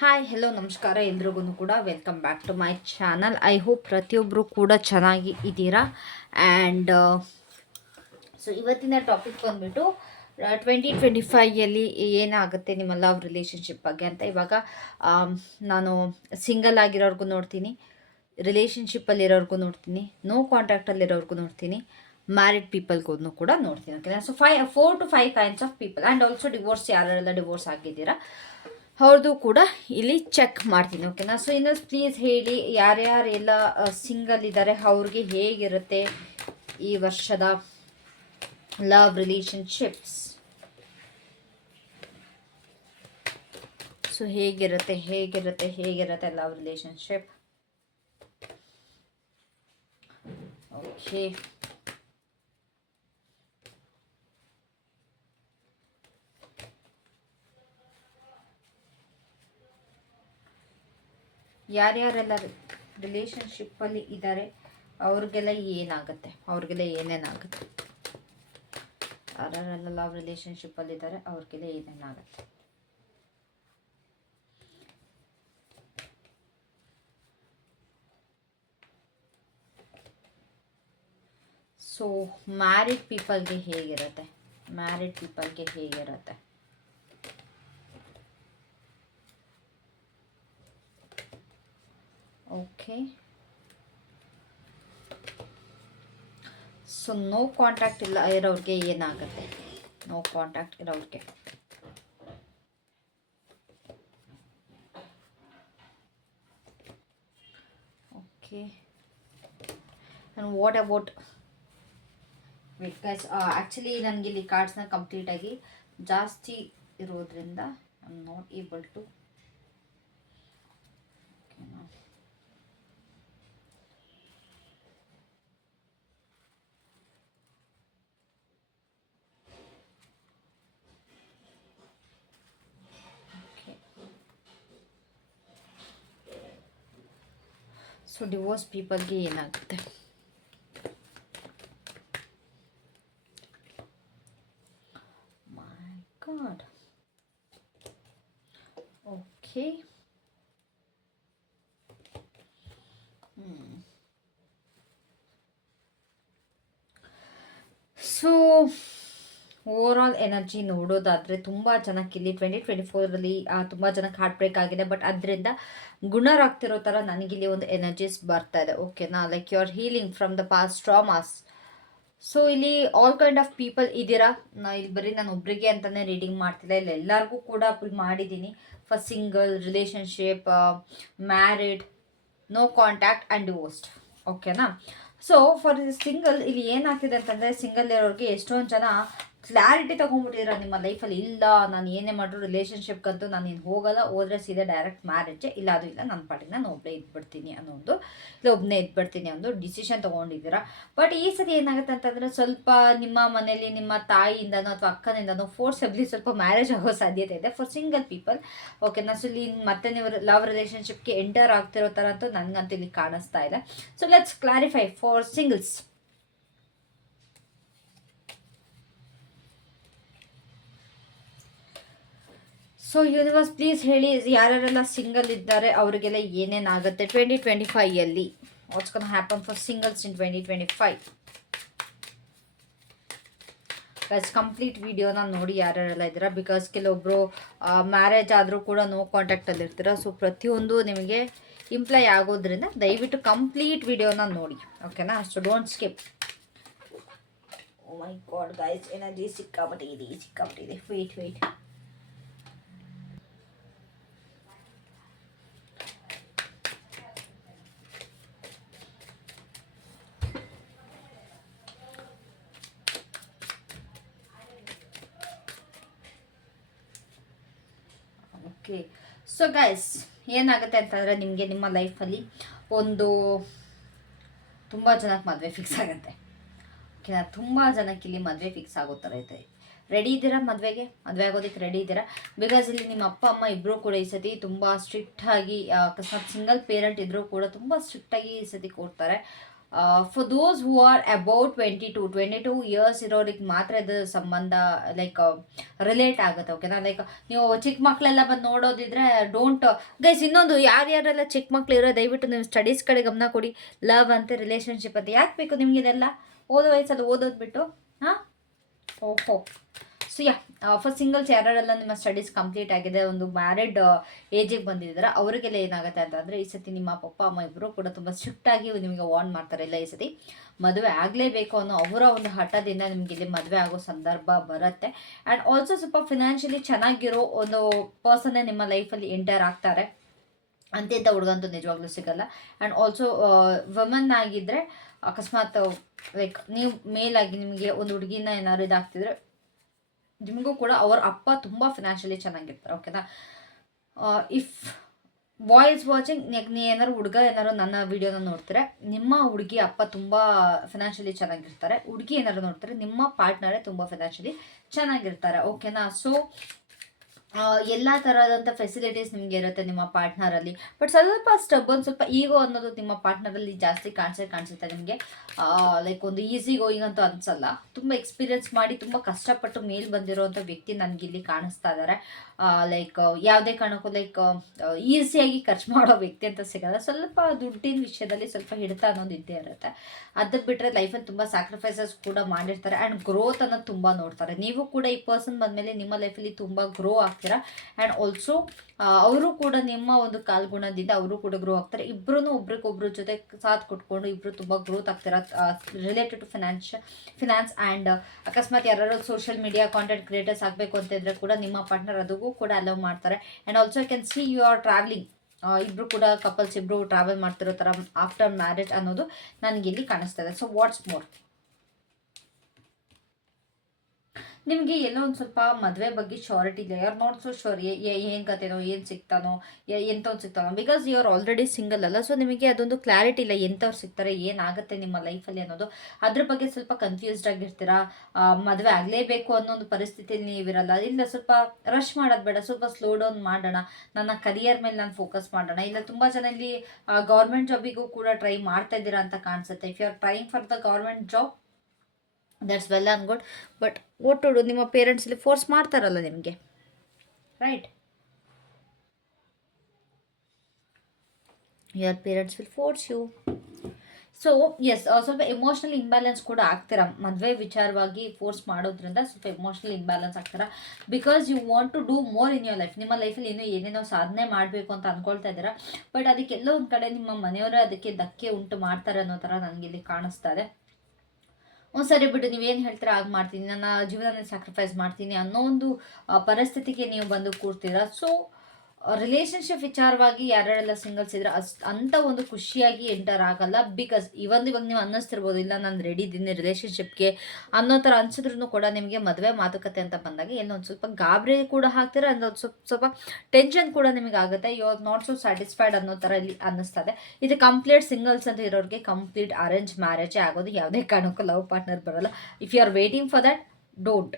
Hi hello ನಮಸ್ಕಾರ ಎಲ್ರಿಗೂ ಕೂಡ welcome back to my channel. I hope ಪ್ರತಿಯೊಬ್ಬರು ಕೂಡ ಚೆನ್ನಾಗಿ ಇದ್ದೀರಾ. ಆ್ಯಂಡ್ ಸೊ ಇವತ್ತಿನ ಟಾಪಿಕ್ ಬಂದುಬಿಟ್ಟು 2025ಯಲ್ಲಿ ಏನಾಗುತ್ತೆ ನಿಮ್ಮ ಲವ್ ರಿಲೇಷನ್ಶಿಪ್ ಬಗ್ಗೆ ಅಂತ. ಇವಾಗ ನಾನು ಸಿಂಗಲ್ ಆಗಿರೋರ್ಗೂ ನೋಡ್ತೀನಿ, ರಿಲೇಷನ್ಶಿಪ್ಪಲ್ಲಿರೋರ್ಗೂ ನೋಡ್ತೀನಿ, ನೋ ಕಾಂಟ್ಯಾಕ್ಟಲ್ಲಿರೋರ್ಗೂ ನೋಡ್ತೀನಿ, ಮ್ಯಾರಿಡ್ ಪೀಪಲ್ಗೂ ಕೂಡ ನೋಡ್ತೀನಿ. Okay, so 4 to 5 kinds of people. And also divorce, ಯಾರೆಲ್ಲ ಡಿವೋರ್ಸ್ ಆಗಿದ್ದೀರಾ ಅವ್ರದ್ದು ಕೂಡ ಇಲ್ಲಿ ಚೆಕ್ ಮಾಡ್ತೀನಿ. ಓಕೆನಾ. ಸೊ ಇನ್ನು ಪ್ಲೀಸ್ ಹೇಳಿ, ಯಾರ್ಯಾರೆಲ್ಲ ಸಿಂಗಲ್ ಇದ್ದಾರೆ ಅವ್ರಿಗೆ ಹೇಗಿರುತ್ತೆ ಈ ವರ್ಷದ ಲವ್ ರಿಲೇಷನ್ಶಿಪ್ಸ್. ಸೊ ಹೇಗಿರುತ್ತೆ ಲವ್ ರಿಲೇಷನ್ಶಿಪ್. ಓಕೆ, ಯಾರ್ಯಾರೆಲ್ಲ ರಿಲೇಷನ್ಶಿಪ್ಪಲ್ಲಿ ಇದ್ದಾರೆ ಅವ್ರಿಗೆಲ್ಲ ಏನಾಗುತ್ತೆ, ಏನೇನಾಗುತ್ತೆ. ಯಾರ್ಯಾರೆಲ್ಲ ಲವ್ ರಿಲೇಷನ್ಶಿಪ್ಪಲ್ಲಿ ಇದ್ದಾರೆ ಅವ್ರಿಗೆಲ್ಲ ಏನೇನಾಗುತ್ತೆ. ಸೊ ಮ್ಯಾರಿಡ್ ಪೀಪಲ್ಗೆ ಹೇಗಿರುತ್ತೆ, ಓಕೆ. ಸೊ ನೋ ಕಾಂಟ್ಯಾಕ್ಟ್ ಇರೋರಿಗೆ ಏನಾಗುತ್ತೆ, okay. And what about wait guys, actually ನನಗೆ ಇಲ್ಲಿ ಕಾರ್ಡ್ಸ್ನ ಕಂಪ್ಲೀಟಾಗಿ ಜಾಸ್ತಿ ಇರೋದ್ರಿಂದ I am not able to. So divorce ಪೀಪಲ್ಗೆ ಏನಾಗುತ್ತೆ. My god. Okay, so over all energy ನೋಡೋದಾದರೆ ತುಂಬ ಜನಕ್ಕೆ ಇಲ್ಲಿ 2024ರಲ್ಲಿ ತುಂಬ ಜನಕ್ಕೆ ಹಾರ್ಟ್ ಬ್ರೇಕ್ ಆಗಿದೆ. ಬಟ್ ಅದರಿಂದ ಗುಣರಾಗ್ತಿರೋ ಥರ ನನಗಿಲ್ಲಿ ಒಂದು ಎನರ್ಜೀಸ್ ಬರ್ತಾ ಇದೆ. ಓಕೆನಾ, like you are healing from the past traumas. So ಇಲ್ಲಿ ಆಲ್ ಕೈಂಡ್ ಆಫ್ ಪೀಪಲ್ ಇದ್ದೀರಾ. ಇಲ್ಲಿ ಬರೀ ನಾನು ಒಬ್ಬರಿಗೆ ಅಂತಲೇ ರೀಡಿಂಗ್ ಮಾಡ್ತಿಲ್ಲ, ಇಲ್ಲಿ ಎಲ್ಲರಿಗೂ ಕೂಡ ಫುಲ್ ಮಾಡಿದ್ದೀನಿ. First single, relationship, married, no contact and divorced. ಓಕೆನಾ. ಸೊ ಫಾರ್ ಸಿಂಗಲ್ ಇಲ್ಲಿ ಏನಾಗ್ತಿದೆ ಅಂತಂದರೆ, ಸಿಂಗಲ್ ಇರೋರಿಗೆ ಎಷ್ಟೊಂದು ಜನ ಕ್ಲಾರಿಟಿ ತೊಗೊಂಡ್ಬಿಟ್ಟಿದ್ದೀರ ನಿಮ್ಮ ಲೈಫಲ್ಲಿ. ಇಲ್ಲ, ನಾನು ಏನೇ ಮಾಡಿದ್ರು ರಿಲೇಷನ್ಶಿಪ್ಗಂತೂ ನಾನು ಇನ್ನು ಹೋಗಲ್ಲ, ಹೋದರೆ ಸೀದಾ ಡೈರೆಕ್ಟ್ ಮ್ಯಾರೇಜೇ, ಇಲ್ಲ ಅದು ಇಲ್ಲ, ನನ್ನ ಪಾಟಿಗೆ ನಾನು ಒಬ್ಬನೇ ಇದ್ಬಿಡ್ತೀನಿ ಅನ್ನೋ ಒಂದು ಡಿಸಿಷನ್ ತೊಗೊಂಡಿದ್ದೀರಾ. ಬಟ್ ಈ ಸತಿ ಏನಾಗುತ್ತೆ ಅಂತಂದರೆ, ಸ್ವಲ್ಪ ನಿಮ್ಮ ಮನೇಲಿ ನಿಮ್ಮ ತಾಯಿಯಿಂದನೋ ಅಥವಾ ಅಕ್ಕನಿಂದನೋ ಫೋರ್ಸೆಬ್ಲಿ ಸ್ವಲ್ಪ ಮ್ಯಾರೇಜ್ ಆಗೋ ಸಾಧ್ಯತೆ ಇದೆ ಫಾರ್ ಸಿಂಗಲ್ ಪೀಪಲ್. ಓಕೆನಾ. ಸೊ ಇಲ್ಲಿ ಮತ್ತೆ ನೀವು ಲವ್ ರಿಲೇಷನ್ಶಿಪ್ಗೆ ಎಂಟರ್ ಆಗ್ತಿರೋ ಥರ ಅಂತೂ ನನಗಂತೂ ಇಲ್ಲಿ ಕಾಣಿಸ್ತಾ ಇದೆ. So let's clarify for singles. So universe please ಹೇಳಿ, ಯಾರ್ಯಾರೆಲ್ಲ ಸಿಂಗಲ್ ಇದ್ದಾರೆ ಅವರಿಗೆಲ್ಲ ಏನೇನಾಗುತ್ತೆ 2025ಯಲ್ಲಿ. What's gonna happen for singles in 2025. Guys complete ವಿಡಿಯೋನ ನೋಡಿ ಯಾರ್ಯಾರೆಲ್ಲ ಇದ್ದೀರಾ. ಬಿಕಾಸ್ ಕೆಲವೊಬ್ಬರು ಮ್ಯಾರೇಜ್ ಆದರೂ ಕೂಡ ನೋ ಕಾಂಟ್ಯಾಕ್ಟಲ್ಲಿ ಇರ್ತೀರ. ಸೊ ಪ್ರತಿಯೊಂದು ನಿಮಗೆ ಇಂಪ್ಲೈ ಆಗೋದ್ರಿಂದ ದಯವಿಟ್ಟು ಕಂಪ್ಲೀಟ್ ವಿಡಿಯೋನ ನೋಡಿ. ಓಕೆನಾ. So don't skip. Oh my god guys, energy ಸಿಕ್ಕಾಪಟ್ಟೆ ಇದೆ. ವೇಟ್. ಓಕೆ. ಸೊ ಗೈಸ್ ಏನಾಗುತ್ತೆ ಅಂತಂದರೆ, ನಿಮಗೆ ನಿಮ್ಮ ಲೈಫಲ್ಲಿ ಒಂದು ತುಂಬ ಜನಕ್ಕೆ ಮದುವೆ ಫಿಕ್ಸ್ ಆಗುತ್ತೆ. ಓಕೆನಾ. ತುಂಬ ಜನಕ್ಕೆ ಇಲ್ಲಿ ಮದುವೆ ಫಿಕ್ಸ್ ಆಗೋ ಥರ ಐತೆ. ರೆಡಿ ಇದ್ದೀರಾ ಮದುವೆ ಆಗೋದಕ್ಕೆ ರೆಡಿ ಇದ್ದೀರಾ. ಬಿಕಾಸ್ ಇಲ್ಲಿ ನಿಮ್ಮ ಅಪ್ಪ ಅಮ್ಮ ಇಬ್ಬರೂ ಕೂಡ ಈ ಸತಿ ತುಂಬ ಸ್ಟ್ರಿಕ್ಟಾಗಿ, ಅಕಸ್ಮಾತ್ ಸಿಂಗಲ್ ಪೇರೆಂಟ್ ಇದ್ದರೂ ಕೂಡ ತುಂಬ ಸ್ಟ್ರಿಕ್ಟಾಗಿ ಈ ಸತಿ ಕೊಡ್ತಾರೆ. For those who are about 22 years ಇರೋರಿಗೆ ಮಾತ್ರ ಇದು ಸಂಬಂಧ ಲೈಕ್ ರಿಲೇಟ್ ಆಗುತ್ತೆ. ಓಕೆನಾ, ಲೈಕ್ ನೀವು ಚಿಕ್ಕ ಮಕ್ಕಳೆಲ್ಲ ಬಂದು ನೋಡೋದಿದ್ರೆ ಡೋಂಟ್ ಗೈಸ್. ಇನ್ನೊಂದು ಯಾರ್ಯಾರೆಲ್ಲ ಚಿಕ್ಕ ಮಕ್ಳು ಇರೋ ದಯವಿಟ್ಟು ನೀವು ಸ್ಟಡೀಸ್ ಕಡೆ ಗಮನ ಕೊಡಿ. ಲವ್ ಅಂತೆ, ರಿಲೇಷನ್ಶಿಪ್ ಅಂತ ಯಾಕೆ ಬೇಕು ನಿಮ್ಗೆ ಇದೆಲ್ಲ? ಓದೋ ವಯಸ್ಸಲ್ಲಿ ಓದೋದು ಬಿಟ್ಟು ಹಾಂ. ಓಹೋ. ಸೊ ಯಾ, ಫಸ್ಟ್ ಸಿಂಗಲ್ಸ್ ಯಾರೆಲ್ಲ ನಿಮ್ಮ ಸ್ಟಡೀಸ್ ಕಂಪ್ಲೀಟ್ ಆಗಿದೆ, ಒಂದು ಮ್ಯಾರಿಡ್ ಏಜಿಗೆ ಬಂದಿದ್ದಾರೆ, ಅವರಿಗೆಲ್ಲ ಏನಾಗುತ್ತೆ ಅಂತಂದರೆ ಈ ಸತಿ ನಿಮ್ಮ ಪಪ್ಪ ಅಮ್ಮ ಇಬ್ಬರು ಕೂಡ ತುಂಬ ಸ್ಟ್ರಿಕ್ಟಾಗಿ ನಿಮಗೆ ವಾರ್ನ್ ಮಾಡ್ತಾರೆ. ಇಲ್ಲ, ಈ ಸತಿ ಮದುವೆ ಆಗಲೇಬೇಕು ಅನ್ನೋ ಅವರ ಒಂದು ಹಠದಿಂದ ನಿಮ್ಗೆ ಇಲ್ಲಿ ಮದುವೆ ಆಗೋ ಸಂದರ್ಭ ಬರುತ್ತೆ. ಆ್ಯಂಡ್ ಆಲ್ಸೋ ಸ್ವಲ್ಪ ಫಿನಾನ್ಷಿಯಲಿ ಚೆನ್ನಾಗಿರೋ ಒಂದು ಪರ್ಸನ್ನೇ ನಿಮ್ಮ ಲೈಫಲ್ಲಿ ಎಂಟರ್ ಆಗ್ತಾರೆ. ಅಂತಿಂಥ ಹುಡುಗಂತೂ ನಿಜವಾಗ್ಲೂ ಸಿಗಲ್ಲ. ಆ್ಯಂಡ್ ಆಲ್ಸೋ ವುಮನ್ ಆಗಿದ್ದರೆ ಅಕಸ್ಮಾತ್ ಲೈಕ್ ನೀವು ಮೇಲಾಗಿ ನಿಮಗೆ ಒಂದು ಹುಡುಗಿನ ಏನಾದ್ರು ಇದಾಗ್ತಿದ್ರೆ ನಿಮಗೂ ಕೂಡ ಅವ್ರ ಅಪ್ಪ ತುಂಬ ಫಿನಾನ್ಷಿಯಲಿ ಚೆನ್ನಾಗಿರ್ತಾರೆ. ಓಕೆನಾ, ಇಫ್ ಬಾಯ್ಸ್ ವಾಚಿಂಗ್, ನೀ ಏನಾದ್ರು ಹುಡುಗ ಏನಾದ್ರು ನನ್ನ ವಿಡಿಯೋನ ನೋಡ್ತಾರೆ, ನಿಮ್ಮ ಹುಡುಗಿ ಅಪ್ಪ ತುಂಬ ಫಿನಾನ್ಷಿಯಲಿ ಚೆನ್ನಾಗಿರ್ತಾರೆ. ಹುಡುಗಿ ಏನಾದ್ರು ನೋಡ್ತಾರೆ, ನಿಮ್ಮ ಪಾರ್ಟ್ನರೇ ತುಂಬ ಫಿನಾನ್ಷಿಯಲಿ ಚೆನ್ನಾಗಿರ್ತಾರೆ. ಓಕೆನಾ, ಸೊ ಎಲ್ಲ ಥರದಂಥ ಫೆಸಿಲಿಟೀಸ್ ನಿಮಗೆ ಇರುತ್ತೆ ನಿಮ್ಮ ಪಾರ್ಟ್ನರಲ್ಲಿ. ಬಟ್ ಸ್ವಲ್ಪ ಸ್ವಲ್ಪ ಈಗೋ ಅನ್ನೋದು ನಿಮ್ಮ ಪಾರ್ಟ್ನರಲ್ಲಿ ಜಾಸ್ತಿ ಕಾಣಿಸುತ್ತೆ ನಿಮಗೆ. ಲೈಕ್ ಒಂದು ಈಸಿ ಗೋಯಿಂಗ್ ಅಂತೂ ಅನ್ಸಲ್ಲ. ತುಂಬ ಎಕ್ಸ್ಪೀರಿಯನ್ಸ್ ಮಾಡಿ ತುಂಬ ಕಷ್ಟಪಟ್ಟು ಮೇಲೆ ಬಂದಿರೋವಂಥ ವ್ಯಕ್ತಿ ನನಗಿಲ್ಲಿ ಕಾಣಿಸ್ತಾ ಇದ್ದಾರೆ. ಲೈಕ್ ಯಾವುದೇ ಕಾರಣಕ್ಕೂ ಲೈಕ್ ಈಸಿಯಾಗಿ ಖರ್ಚು ಮಾಡೋ ವ್ಯಕ್ತಿ ಅಂತ ಸಿಗಲ್ಲ. ಸ್ವಲ್ಪ ದುಡ್ಡಿನ ವಿಷಯದಲ್ಲಿ ಸ್ವಲ್ಪ ಹಿಡಿತ ಅನ್ನೋದು ಇದ್ದೇ ಇರುತ್ತೆ. ಅದಕ್ಕೆ ಬಿಟ್ಟರೆ ಲೈಫಲ್ಲಿ ತುಂಬ ಸ್ಯಾಕ್ರಿಫೈಸಸ್ ಕೂಡ ಮಾಡಿರ್ತಾರೆ. ಆ್ಯಂಡ್ ಗ್ರೋತ್ ಅನ್ನೋದು ತುಂಬ ನೋಡ್ತಾರೆ. ನೀವು ಕೂಡ ಈ ಪರ್ಸನ್ ಬಂದಮೇಲೆ ನಿಮ್ಮ ಲೈಫಲ್ಲಿ ತುಂಬ ಗ್ರೋ ಆಗ್ತೀರಾ. ಆ್ಯಂಡ್ ಆಲ್ಸೋ ಅವರು ಕೂಡ ನಿಮ್ಮ ಒಂದು ಕಾಲ್ಗುಣದಿಂದ ಅವರು ಕೂಡ ಗ್ರೋ ಆಗ್ತಾರೆ. ಇಬ್ಬರೂ ಒಬ್ರಿಗೊಬ್ರ ಜೊತೆ ಸಾಥ್ ಕೊಟ್ಕೊಂಡು ಇಬ್ಬರು ತುಂಬ ಗ್ರೋತ್ ಆಗ್ತೀರಾ ರಿಲೇಟೆಡ್ ಟು ಫಿನಾನ್ಸ್. ಆ್ಯಂಡ್ ಅಕಸ್ಮಾತ್ ಯಾರು ಸೋಷಿಯಲ್ ಮೀಡಿಯಾ ಕಾಂಟೆಂಟ್ ಕ್ರಿಯೇಟರ್ಸ್ ಆಗಬೇಕು ಅಂತಿದ್ರೆ ಕೂಡ ನಿಮ್ಮ ಪಾರ್ಟ್ನರ್ ಅದಕ್ಕೂ ಕೂಡ ಅಲೋ ಮಾಡ್ತಾರೆ. And also I can see you are travelling. ಇಬ್ಬರು ಕೂಡ ಕಪಲ್ಸ್ ಇಬ್ಬರು ಟ್ರಾವೆಲ್ ಮಾಡ್ತಿರೋ ಥರ ಆಫ್ಟರ್ ಮ್ಯಾರೇಜ್ ಅನ್ನೋದು ನನಗಿಲ್ಲಿ ಕಾಣಿಸ್ತಾ ಇದೆ. ಸೊ ವಾಟ್ಸ್ ಮೋರ್, ನಿಮಗೆ ಎಲ್ಲೋ ಒಂದು ಸ್ವಲ್ಪ ಮದುವೆ ಬಗ್ಗೆ ಶ್ಯೂರಿಟಿ ಇಲ್ಲ. ಯಾರು ನಾಟ್ ಸೊ ಶ್ಯೂರ್ ಏನು ಕತೆನೋ, ಏನು ಸಿಗ್ತಾನೋ, ಎಂಥವ್ನು ಸಿಗ್ತಾನೋ. Because you are already single ಅಲ್ಲ. ಸೊ ನಿಮಗೆ ಅದೊಂದು ಕ್ಲಾರಿಟಿ ಇಲ್ಲ, ಎಂಥವ್ರು ಸಿಗ್ತಾರೆ, ಏನಾಗುತ್ತೆ ನಿಮ್ಮ ಲೈಫಲ್ಲಿ ಅನ್ನೋದು. ಅದ್ರ ಬಗ್ಗೆ ಸ್ವಲ್ಪ ಕನ್ಫ್ಯೂಸ್ಡ್ ಆಗಿರ್ತೀರಾ. ಮದುವೆ ಆಗಲೇಬೇಕು ಅನ್ನೋ ಒಂದು ಪರಿಸ್ಥಿತಿಯಲ್ಲಿ ನೀವಿರಲ್ಲ. ಇಲ್ಲ, ಸ್ವಲ್ಪ ರಶ್ ಮಾಡೋದು ಬೇಡ, ಸ್ವಲ್ಪ ಸ್ಲೋ ಡೌನ್ ಮಾಡೋಣ, ನನ್ನ ಕರಿಯರ್ ಮೇಲೆ ನಾನು ಫೋಕಸ್ ಮಾಡೋಣ. ಇಲ್ಲ, ತುಂಬ ಜನ ಇಲ್ಲಿ ಗೌರ್ಮೆಂಟ್ ಜಾಬಿಗೂ ಕೂಡ ಟ್ರೈ ಮಾಡ್ತಾ ಇದ್ದೀರಾ ಅಂತ ಕಾಣಿಸುತ್ತೆ. If you are trying for the government job, that's well and good. But ಒಟ್ಟು ನಿಮ್ಮ ಪೇರೆಂಟ್ಸ್ ಇಲ್ಲಿ ಫೋರ್ಸ್ ಮಾಡ್ತಾರಲ್ಲ ನಿಮಗೆ, right? Your parents will force you. So yes, ಸ್ವಲ್ಪ ಎಮೋಷ್ನಲ್ ಇಂಬ್ಯಾಲೆನ್ಸ್ ಕೂಡ ಆಗ್ತೀರಾ. ಮದುವೆ ವಿಚಾರವಾಗಿ ಫೋರ್ಸ್ ಮಾಡೋದ್ರಿಂದ ಸ್ವಲ್ಪ ಎಮೋಷ್ನಲ್ ಇಂಬ್ಯಾಲೆನ್ಸ್ ಆಗ್ತೀರಾ. Because you want to do more in your life. ನಿಮ್ಮ ಲೈಫಲ್ಲಿ ಇನ್ನೂ ಏನೇನೋ ಸಾಧನೆ ಮಾಡಬೇಕು ಅಂತ ಅಂದ್ಕೊಳ್ತಾ ಇದ್ದೀರಾ. ಬಟ್ ಅದಕ್ಕೆಲ್ಲೋ ಒಂದು ಕಡೆ ನಿಮ್ಮ ಮನೆಯವರೇ ಅದಕ್ಕೆ ಧಕ್ಕೆ ಉಂಟು ಮಾಡ್ತಾರೆ ಅನ್ನೋ ಥರ ನನಗಿಲ್ಲಿ ಕಾಣಿಸ್ತಾ ಇದೆ. ಸರಿ ಬಿಡು, ನೀವೇನು ಹೇಳ್ತೀರಾ ಆಗ ಮಾಡ್ತೀನಿ, ನನ್ನ ಜೀವನದಲ್ಲಿ ಸ್ಯಾಕ್ರಿಫೈಸ್ ಮಾಡ್ತೀನಿ ಅನ್ನೋ ಒಂದು ಪರಿಸ್ಥಿತಿಗೆ ನೀವು ಬಂದು ಕೂರ್ತೀರಾ. ಸೊ ರಿಲೇಷನ್ಶಿಪ್ ವಿಚಾರವಾಗಿ ಯಾರ್ಯಾರೆಲ್ಲ ಸಿಂಗಲ್ಸ್ ಇದ್ರೆ ಅಂತ ಒಂದು ಖುಷಿಯಾಗಿ ಎಂಟರ್ ಆಗಲ್ಲ. ಬಿಕಾಸ್ ಇವಾಗ ನೀವು ಅನ್ನಿಸ್ತಿರ್ಬೋದು, ಇಲ್ಲ ನಾನು ರೆಡಿ ಇದ್ದೀನಿ ರಿಲೇಷನ್ಶಿಪ್ಗೆ ಅನ್ನೋ ಥರ ಅನ್ಸಿದ್ರು ಕೂಡ ನಿಮಗೆ ಮದುವೆ ಮಾತುಕತೆ ಅಂತ ಬಂದಾಗ ಏನೋ ಒಂದು ಸ್ವಲ್ಪ ಗಾಬರಿ ಕೂಡ ಹಾಕ್ತೀರಾ. ಒಂದು ಸ್ವಲ್ಪ ಟೆನ್ಷನ್ ಕೂಡ ನಿಮಗೆ ಆಗುತ್ತೆ. You are not so satisfied ಅನ್ನೋ ಥರ ಇಲ್ಲಿ ಅನ್ನಿಸ್ತದೆ. ಇದು ಕಂಪ್ಲೀಟ್ ಸಿಂಗಲ್ಸ್ ಅಂತ ಇರೋರಿಗೆ ಕಂಪ್ಲೀಟ್ ಅರೇಂಜ್ ಮ್ಯಾರೇಜೇ ಆಗೋದು. ಯಾವುದೇ ಕಾರಣಕ್ಕೂ ಲವ್ ಪಾರ್ಟ್ನರ್ ಬರೋಲ್ಲ. If you are waiting for that, don't.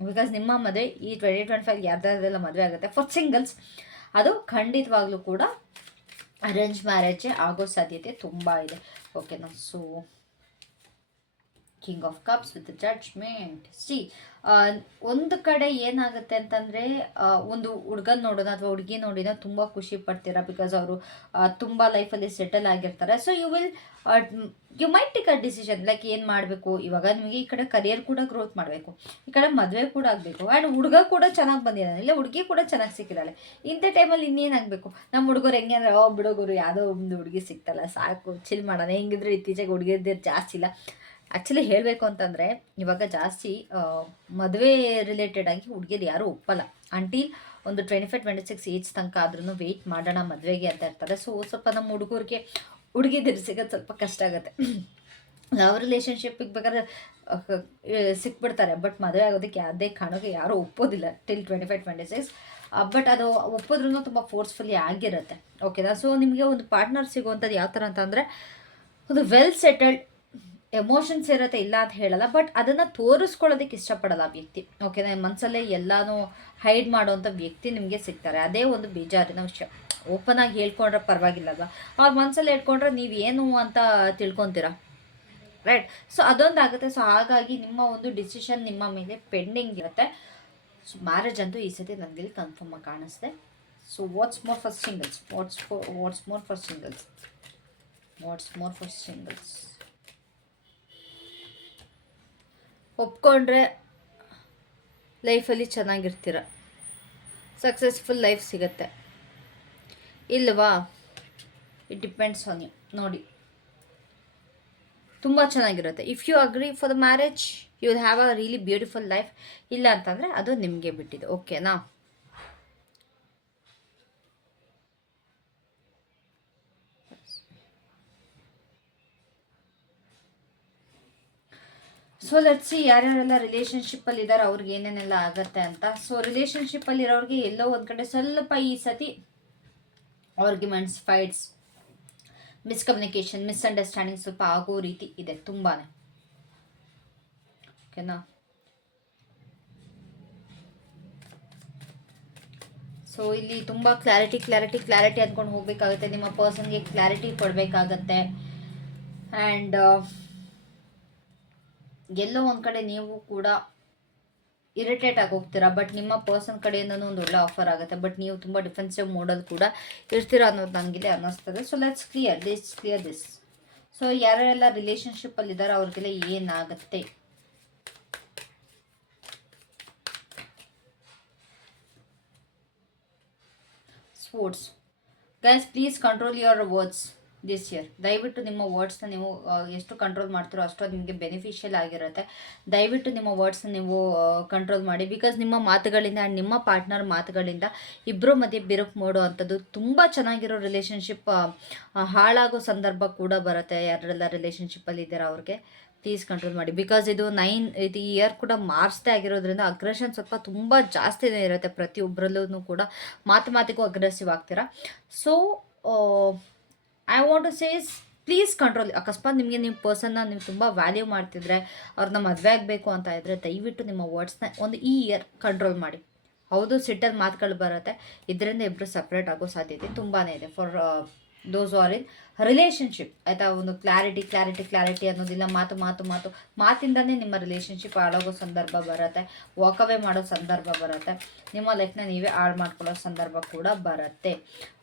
Because ನಿಮ್ಮ ಮದುವೆ ಈ 2025 ಯಾರ್ದಾರೆಲ್ಲ ಮದುವೆ ಆಗುತ್ತೆ ಫಾರ್ ಸಿಂಗಲ್ಸ್, ಅದು ಖಂಡಿತವಾಗ್ಲೂ ಕೂಡ ಅರೇಂಜ್ ಮ್ಯಾರೇಜೇ ಆಗೋ ಸಾಧ್ಯತೆ ತುಂಬ ಇದೆ. ಓಕೆನಾ? So king of cups with judgement. ಒಂದು ಕಡೆ ಏನಾಗುತ್ತೆ ಅಂತಂದರೆ, ಒಂದು ಹುಡುಗನ ನೋಡೋಣ ಅಥವಾ ಹುಡುಗಿ ನೋಡಿನ ತುಂಬ ಖುಷಿ ಪಡ್ತೀರಾ. ಬಿಕಾಸ್ ಅವರು ತುಂಬ ಲೈಫಲ್ಲಿ ಸೆಟಲ್ ಆಗಿರ್ತಾರೆ. So you might take a decision like ಏನು ಮಾಡಬೇಕು. ಇವಾಗ ನಿಮಗೆ ಈ ಕಡೆ ಕರಿಯರ್ ಕೂಡ ಗ್ರೋತ್ ಮಾಡಬೇಕು, ಈ ಕಡೆ ಮದುವೆ ಕೂಡ ಆಗಬೇಕು, ಆ್ಯಂಡ್ ಹುಡುಗ ಕೂಡ ಚೆನ್ನಾಗಿ ಬಂದಿದ್ದಾನೆ, ಇಲ್ಲ ಹುಡುಗಿ ಕೂಡ ಚೆನ್ನಾಗಿ ಸಿಕ್ಕಿದ್ದಾಳೆ. ಇಂಥ ಟೈಮಲ್ಲಿ ಇನ್ನೇನಾಗಬೇಕು? ನಮ್ಮ ಹುಡುಗರು ಹೆಂಗೆ ಅಂದರೆ, ಬಿಡೋಗುರು ಯಾವುದೋ ಒಂದು ಹುಡುಗಿ ಸಿಗ್ತಲ್ಲ, ಸಾಕು ಚಿಲ್ ಮಾಡೋಣ. ಹೆಂಗಿದ್ರು ಇತ್ತೀಚೆಗೆ ಹುಡುಗಿಯರ್ದು ಜಾಸ್ತಿ ಇಲ್ಲ. ಆ್ಯಕ್ಚುಲಿ ಹೇಳಬೇಕು ಅಂತಂದರೆ ಇವಾಗ ಜಾಸ್ತಿ ಮದುವೆ ರಿಲೇಟೆಡ್ ಆಗಿ ಹುಡುಗಿಯರು ಯಾರೂ ಒಪ್ಪಲ್ಲ. ಅಂಟಿಲ್ ಒಂದು 25-26 ಏಜ್ ತನಕ ಆದ್ರೂ ವೆಯ್ಟ್ ಮಾಡೋಣ ಮದುವೆಗೆ ಅಂತ ಇರ್ತಾರೆ. ಸೊ ಸ್ವಲ್ಪ ನಮ್ಮ ಹುಡುಗರಿಗೆ ಹುಡುಗಿದಿರು ಸಿಗೋದು ಸ್ವಲ್ಪ ಕಷ್ಟ ಆಗುತ್ತೆ. ಲವ್ ರಿಲೇಷನ್ಶಿಪ್ಪಿಗೆ ಬೇಕಾದ್ರೆ ಸಿಕ್ಬಿಡ್ತಾರೆ. ಬಟ್ ಮದುವೆ ಆಗೋದಕ್ಕೆ ಯಾವುದೇ ಕಾರಣಕ್ಕೆ ಯಾರೂ ಒಪ್ಪೋದಿಲ್ಲ ಟಿಲ್ 25-26. ಬಟ್ ಅದು ಒಪ್ಪೋದ್ರೂ ತುಂಬ ಫೋರ್ಸ್ಫುಲಿ ಆಗಿರುತ್ತೆ. ಓಕೆನಾ? ಸೊ ನಿಮಗೆ ಒಂದು ಪಾರ್ಟ್ನರ್ ಸಿಗುವಂಥದ್ದು ಯಾವ ಥರ ಅಂತಂದರೆ, ಒಂದು ವೆಲ್ ಸೆಟಲ್ಡ್, ಎಮೋಷನ್ಸ್ ಇರುತ್ತೆ, ಇಲ್ಲ ಅಂತ ಹೇಳಲ್ಲ. ಬಟ್ ಅದನ್ನು ತೋರಿಸ್ಕೊಳ್ಳೋದಕ್ಕೆ ಇಷ್ಟಪಡಲ್ಲ ಆ ವ್ಯಕ್ತಿ. ಓಕೆನಾ? ಮನಸ್ಸಲ್ಲೇ ಎಲ್ಲನೂ ಹೈಡ್ ಮಾಡೋವಂಥ ವ್ಯಕ್ತಿ ನಿಮಗೆ ಸಿಗ್ತಾರೆ. ಅದೇ ಒಂದು ಬೇಜಾರಿನ ವಿಷಯ. ಓಪನ್ ಆಗಿ ಹೇಳ್ಕೊಂಡ್ರೆ ಪರವಾಗಿಲ್ಲ ಅಲ್ವಾ? ಅವ್ರ ಮನಸ್ಸಲ್ಲಿ ಹೇಳ್ಕೊಂಡ್ರೆ ನೀವೇನು ಅಂತ ತಿಳ್ಕೊತೀರಾ. ರೈಟ್. ಸೊ ಅದೊಂದಾಗುತ್ತೆ. ಸೊ ಹಾಗಾಗಿ ನಿಮ್ಮ ಒಂದು ಡಿಸಿಷನ್ ನಿಮ್ಮ ಮೇಲೆ ಪೆಂಡಿಂಗ್ ಇರುತ್ತೆ. ಸೊ ಮ್ಯಾರೇಜ್ ಅಂತೂ ಈ ಸತಿ ನನಗೆ ಕನ್ಫರ್ಮ್ ಆಗಿ ಕಾಣಿಸ್ದೆ. So what's more for singles, what's more for singles, what's more for singles. ಒಪ್ಕೊಂಡ್ರೆ ಲೈಫಲ್ಲಿ ಚೆನ್ನಾಗಿರ್ತೀರ, ಸಕ್ಸಸ್ಫುಲ್ ಲೈಫ್ ಸಿಗುತ್ತೆ. ಇಲ್ವಾ, ಇಟ್ ಡಿಪೆಂಡ್ಸ್ ಆನ್ ಯು. ನೋಡಿ, ತುಂಬ ಚೆನ್ನಾಗಿರುತ್ತೆ. If you agree for the marriage you will have a really beautiful life. ಇಲ್ಲ ಅಂತಂದರೆ ಅದು ನಿಮಗೆ ಬಿಟ್ಟಿದೆ. ಓಕೆನಾ? ಸೊ ಲೆಟ್ಸ್ ಸಿ ಯಾರ್ಯಾರೆಲ್ಲ ರಿಲೇಷನ್ಶಿಪ್ಪಲ್ಲಿ ಇದ್ದಾರೆ ಅವ್ರಿಗೆ ಏನೇನೆಲ್ಲ ಆಗತ್ತೆ ಅಂತ. ಸೊ ರಿಲೇಷನ್ಶಿಪ್ಪಲ್ಲಿ ಇರೋರಿಗೆ ಎಲ್ಲೋ ಒಂದು ಕಡೆ ಸ್ವಲ್ಪ ಈ ಸತಿ ಆರ್ಗ್ಯುಮೆಂಟ್ಸ್, ಫೈಟ್ಸ್, ಮಿಸ್ಕಮ್ಯುನಿಕೇಶನ್, ಮಿಸ್ಅಂಡರ್ಸ್ಟ್ಯಾಂಡಿಂಗ್ ಸ್ವಲ್ಪ ಆಗೋ ರೀತಿ ಇದೆ ತುಂಬಾ. ಓಕೆನಾ? ಸೊ ಇಲ್ಲಿ ತುಂಬ ಕ್ಲಾರಿಟಿ ಅಂದ್ಕೊಂಡು ಹೋಗಬೇಕಾಗುತ್ತೆ. ನಿಮ್ಮ ಪರ್ಸನ್ಗೆ ಕ್ಲಾರಿಟಿ ಕೊಡಬೇಕಾಗತ್ತೆ. ಆ್ಯಂಡ್ ಎಲ್ಲೋ ಒಂದು ಕಡೆ ನೀವು ಕೂಡ ಇರಿಟೇಟ್ ಆಗಿ ಹೋಗ್ತೀರಾ, ಬಟ್ ನಿಮ್ಮ ಪರ್ಸನ್ ಕಡೆಯಿಂದನೂ ಒಂದು ಒಳ್ಳೆ ಆಫರ್ ಆಗುತ್ತೆ. ಬಟ್ ನೀವು ತುಂಬ ಡಿಫೆನ್ಸಿವ್ ಮೋಡಲ್ಲಿ ಕೂಡ ಇರ್ತೀರಾ ಅನ್ನೋದು ನನಗಿದೆ ಅನ್ನಿಸ್ತದೆ. So let's clear this. So ಯಾರೆಲ್ಲ ರಿಲೇಷನ್ಶಿಪ್ಪಲ್ಲಿ ಇದ್ದಾರೆ ಅವ್ರಿಗೆಲ್ಲ ಏನಾಗುತ್ತೆ? Sports guys, please control your words this year. ದಯವಿಟ್ಟು ನಿಮ್ಮ ವರ್ಡ್ಸ್ನ ನೀವು ಎಷ್ಟು ಕಂಟ್ರೋಲ್ ಮಾಡ್ತೀರೋ ಅಷ್ಟು ಅದು ನಿಮಗೆ ಬೆನಿಫಿಷಿಯಲ್ ಆಗಿರುತ್ತೆ. ದಯವಿಟ್ಟು ನಿಮ್ಮ ವರ್ಡ್ಸ್ನ ನೀವು ಕಂಟ್ರೋಲ್ ಮಾಡಿ. ಬಿಕಾಸ್ ನಿಮ್ಮ ಮಾತುಗಳಿಂದ ಆ್ಯಂಡ್ ನಿಮ್ಮ ಪಾರ್ಟ್ನರ್ ಮಾತುಗಳಿಂದ ಇಬ್ಬರ ಮಧ್ಯೆ ಬಿರುಕು ಮಾಡೋ ಅಂಥದ್ದು, ತುಂಬ ಚೆನ್ನಾಗಿರೋ ರಿಲೇಷನ್ಶಿಪ್ ಹಾಳಾಗೋ ಸಂದರ್ಭ ಕೂಡ ಬರುತ್ತೆ. ಯಾರೆಲ್ಲ ರಿಲೇಷನ್ಶಿಪ್ಪಲ್ಲಿ ಇದ್ದಾರೆ ಅವ್ರಿಗೆ ಪ್ಲೀಸ್ ಕಂಟ್ರೋಲ್ ಮಾಡಿ. ಬಿಕಾಸ್ ಇದು ಈ ಇಯರ್ ಕೂಡ ಮಾರ್ಚ್ದೇ ಆಗಿರೋದ್ರಿಂದ ಅಗ್ರೆಷನ್ ಸ್ವಲ್ಪ ತುಂಬ ಜಾಸ್ತಿನೇ ಇರುತ್ತೆ ಪ್ರತಿಯೊಬ್ಬರಲ್ಲೂ ಕೂಡ. ಮಾತಿಗೂ ಅಗ್ರೆಸಿವ್ ಆಗ್ತೀರಾ. So I want to says please control. ಅಕಸ್ಮಾತ್ ನಿಮಗೆ ನಿಮ್ಮ ಪರ್ಸನ್ನ ನೀವು ತುಂಬ ವ್ಯಾಲ್ಯೂ ಮಾಡ್ತಿದ್ರೆ, ಅವ್ರನ್ನ ಮದುವೆ ಆಗಬೇಕು ಅಂತ ಇದ್ದರೆ ದಯವಿಟ್ಟು ನಿಮ್ಮ ವರ್ಡ್ಸ್ನ ಒಂದು ಈ ಇಯರ್ ಕಂಟ್ರೋಲ್ ಮಾಡಿ. ಹೌದು, ಸಿಟ್ಟಲ್ಲಿ ಮಾತುಗಳು ಬರುತ್ತೆ, ಇದರಿಂದ ಇಬ್ಬರು ಸಪ್ರೇಟ್ ಆಗೋ ಸಾಧ್ಯತೆ ತುಂಬಾ ಇದೆ for those are in relationship. ಆಯಿತಾ? ಒಂದು ಕ್ಲಾರಿಟಿ ಅನ್ನೋದಿಲ್ಲ. ಮಾತಿಂದನೇ ನಿಮ್ಮ ರಿಲೇಷನ್ಶಿಪ್ ಹಾಳಾಗೋ ಸಂದರ್ಭ ಬರುತ್ತೆ, ವಾಕವೇ ಮಾಡೋ ಸಂದರ್ಭ ಬರುತ್ತೆ, ನಿಮ್ಮ ಲೈಫ್ನ ನೀವೇ ಹಾಳು ಮಾಡ್ಕೊಳ್ಳೋ ಸಂದರ್ಭ ಕೂಡ ಬರುತ್ತೆ.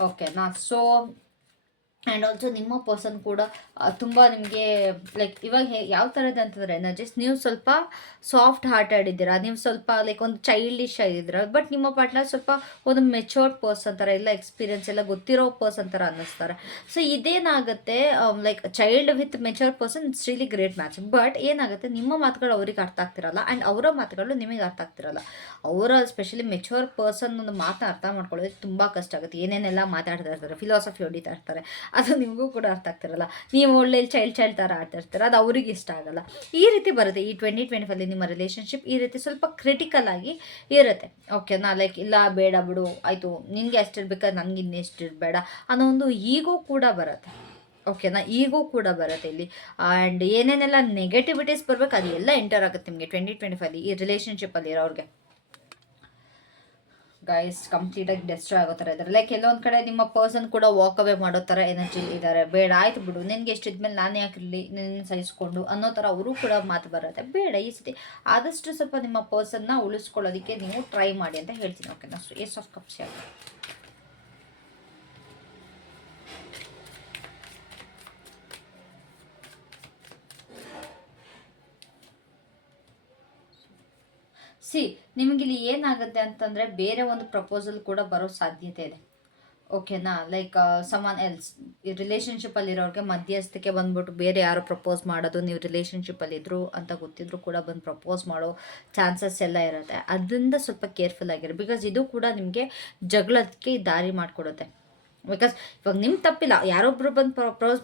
ಓಕೆನಾ? ಸೊ ಆ್ಯಂಡ್ ಆಲ್ಸೋ ನಿಮ್ಮ ಪರ್ಸನ್ ಕೂಡ ತುಂಬ ನಿಮಗೆ ಲೈಕ್ ಇವಾಗ ಯಾವ ಥರದ್ದು ಅಂತಂದರೆ ಎನರ್ಜಿಸ್, ನೀವು ಸ್ವಲ್ಪ ಸಾಫ್ಟ್ ಹಾರ್ಟೆಡ್ ಇದ್ದೀರಾ, ನೀವು ಸ್ವಲ್ಪ ಲೈಕ್ ಒಂದು ಚೈಲ್ಡಿಶ್ ಆಗಿದ್ದೀರಾ. ಬಟ್ ನಿಮ್ಮ ಪಾರ್ಟ್ನರ್ ಸ್ವಲ್ಪ ಒಂದು ಮೆಚೋರ್ಡ್ ಪರ್ಸನ್ ಥರ, ಎಲ್ಲ ಎಕ್ಸ್ಪೀರಿಯನ್ಸ್ ಎಲ್ಲ ಗೊತ್ತಿರೋ ಪರ್ಸನ್ ಥರ ಅನ್ನಿಸ್ತಾರೆ. ಸೊ ಇದೇನಾಗುತ್ತೆ, like child with mature person it's really great match. But ಏನಾಗುತ್ತೆ, ನಿಮ್ಮ ಮಾತುಗಳು ಅವ್ರಿಗೆ ಅರ್ಥ ಆಗ್ತಿರಲ್ಲ ಆ್ಯಂಡ್ ಅವರ ಮಾತುಗಳು ನಿಮಗೆ ಅರ್ಥ ಆಗ್ತಿರಲ್ಲ. ಅವರ ಸ್ಪೆಷಲಿ ಮೆಚೋರ್ ಪರ್ಸನ್ ಒಂದು ಮಾತನ್ನ ಅರ್ಥ ಮಾಡ್ಕೊಳ್ಳೋದು ತುಂಬ ಕಷ್ಟ ಆಗುತ್ತೆ. ಏನೇನೆಲ್ಲ ಮಾತಾಡ್ತಾ ಇರ್ತಾರೆ, ಫಿಲಾಸಫಿ ಹೊಡಿತಾ ಇರ್ತಾರೆ, ಅದು ನಿಮಗೂ ಕೂಡ ಅರ್ಥ ಆಗ್ತಿರಲ್ಲ. ನೀವು ಒಳ್ಳೆ ಚೈಲ್ಡ್ ಥರ ಆಡ್ತಾ ಇರ್ತೀರ, ಅದು ಅವ್ರಿಗೆ ಇಷ್ಟ ಆಗಲ್ಲ. ಈ ರೀತಿ ಬರುತ್ತೆ ಈ 2025 ನಿಮ್ಮ ರಿಲೇಷನ್ಶಿಪ್ ಈ ರೀತಿ ಸ್ವಲ್ಪ ಕ್ರಿಟಿಕಲ್ ಆಗಿ ಇರುತ್ತೆ. ಓಕೆನಾ? ಲೈಕ್ ಇಲ್ಲ ಬೇಡ ಬಿಡು, ಆಯಿತು ನಿನಗೆ ಅಷ್ಟಿರ್ಬೇಕಾದ್ರೆ ನನಗೆ ಇನ್ನೆಷ್ಟಿರಬೇಡ ಅನ್ನೋ ಒಂದು ಈಗೋ ಕೂಡ ಬರುತ್ತೆ. ಓಕೆನಾ? ಈಗೋ ಕೂಡ ಬರುತ್ತೆ ಇಲ್ಲಿ. ಆ್ಯಂಡ್ ಏನೇನೆಲ್ಲ ನೆಗೆಟಿವಿಟೀಸ್ ಬರಬೇಕು ಅದೆಲ್ಲ ಎಂಟರ್ ಆಗುತ್ತೆ ನಿಮಗೆ 2025 ಈ ರಿಲೇಷನ್ಶಿಪ್ಪಲ್ಲಿ ಇರೋರಿಗೆ. ಗೈಸ್ ಕಂಪ್ಲೀಟಾಗಿ ಡೆಸ್ಟ್ರಾಯ್ ಆಗೋ ಥರ ಇದ್ದಾರೆ. ಲೈಕ್ ಎಲ್ಲೊಂದು ಕಡೆ ನಿಮ್ಮ ಪರ್ಸನ್ ಕೂಡ ವಾಕ್ ಅವೇ ಮಾಡೋ ಥರ ಎನರ್ಜಿ ಇದ್ದಾರೆ. ಬೇಡ ಆಯ್ತು ಬಿಡು, ನಿನಗೆ ಎಷ್ಟು ಇದ್ಮೇಲೆ ನಾನು ಯಾಕಿರಲಿ, ನಿನ್ನ ಸಹಿಸ್ಕೊಂಡು ಅನ್ನೋ ಥರ ಅವರು ಕೂಡ ಮಾತು ಬರುತ್ತೆ. ಬೇಡ, ಈ ಸತಿ ಆದಷ್ಟು ಸ್ವಲ್ಪ ನಿಮ್ಮ ಪರ್ಸನ್ನ ಉಳಿಸ್ಕೊಳ್ಳೋದಕ್ಕೆ ನೀವು ಟ್ರೈ ಮಾಡಿ ಅಂತ ಹೇಳ್ತೀನಿ. ಓಕೆನಾ? ಸೊ ಏಸ್ ಆಫ್ ಕಪ್ಸ್ ಯಾಕೆ ನಿಮಗಿಲ್ಲಿ ಏನಾಗುತ್ತೆ ಅಂತಂದರೆ ಬೇರೆ ಒಂದು ಪ್ರಪೋಸಲ್ ಕೂಡ ಬರೋ ಸಾಧ್ಯತೆ ಇದೆ. ಓಕೆನಾ? ಲೈಕ್ ಸಮನ್ ಎಲ್ಸ್ ಈ ರಿಲೇಷನ್ಶಿಪ್ಪಲ್ಲಿರೋರಿಗೆ ಮಧ್ಯಸ್ಥಿಕೆ ಬಂದ್ಬಿಟ್ಟು ಬೇರೆ ಯಾರು ಪ್ರಪೋಸ್ ಮಾಡೋದು, ನೀವು ರಿಲೇಷನ್ಶಿಪ್ಪಲ್ಲಿದ್ದರು ಅಂತ ಗೊತ್ತಿದ್ರು ಕೂಡ ಬಂದು ಪ್ರಪೋಸ್ ಮಾಡೋ ಚಾನ್ಸಸ್ ಎಲ್ಲ ಇರುತ್ತೆ. ಅದರಿಂದ ಸ್ವಲ್ಪ ಕೇರ್ಫುಲ್ ಆಗಿರಿ. ಬಿಕಾಸ್ ಇದು ಕೂಡ ನಿಮಗೆ ಜಗಳಕ್ಕೆ ದಾರಿ ಮಾಡಿಕೊಡುತ್ತೆ. ಬಿಕಾಸ್ ಇವಾಗ ನಿಮ್ಮ ತಪ್ಪಿಲ್ಲ, ಯಾರೊಬ್ಬರು ಬಂದು ಪ್ರಪೋಸ್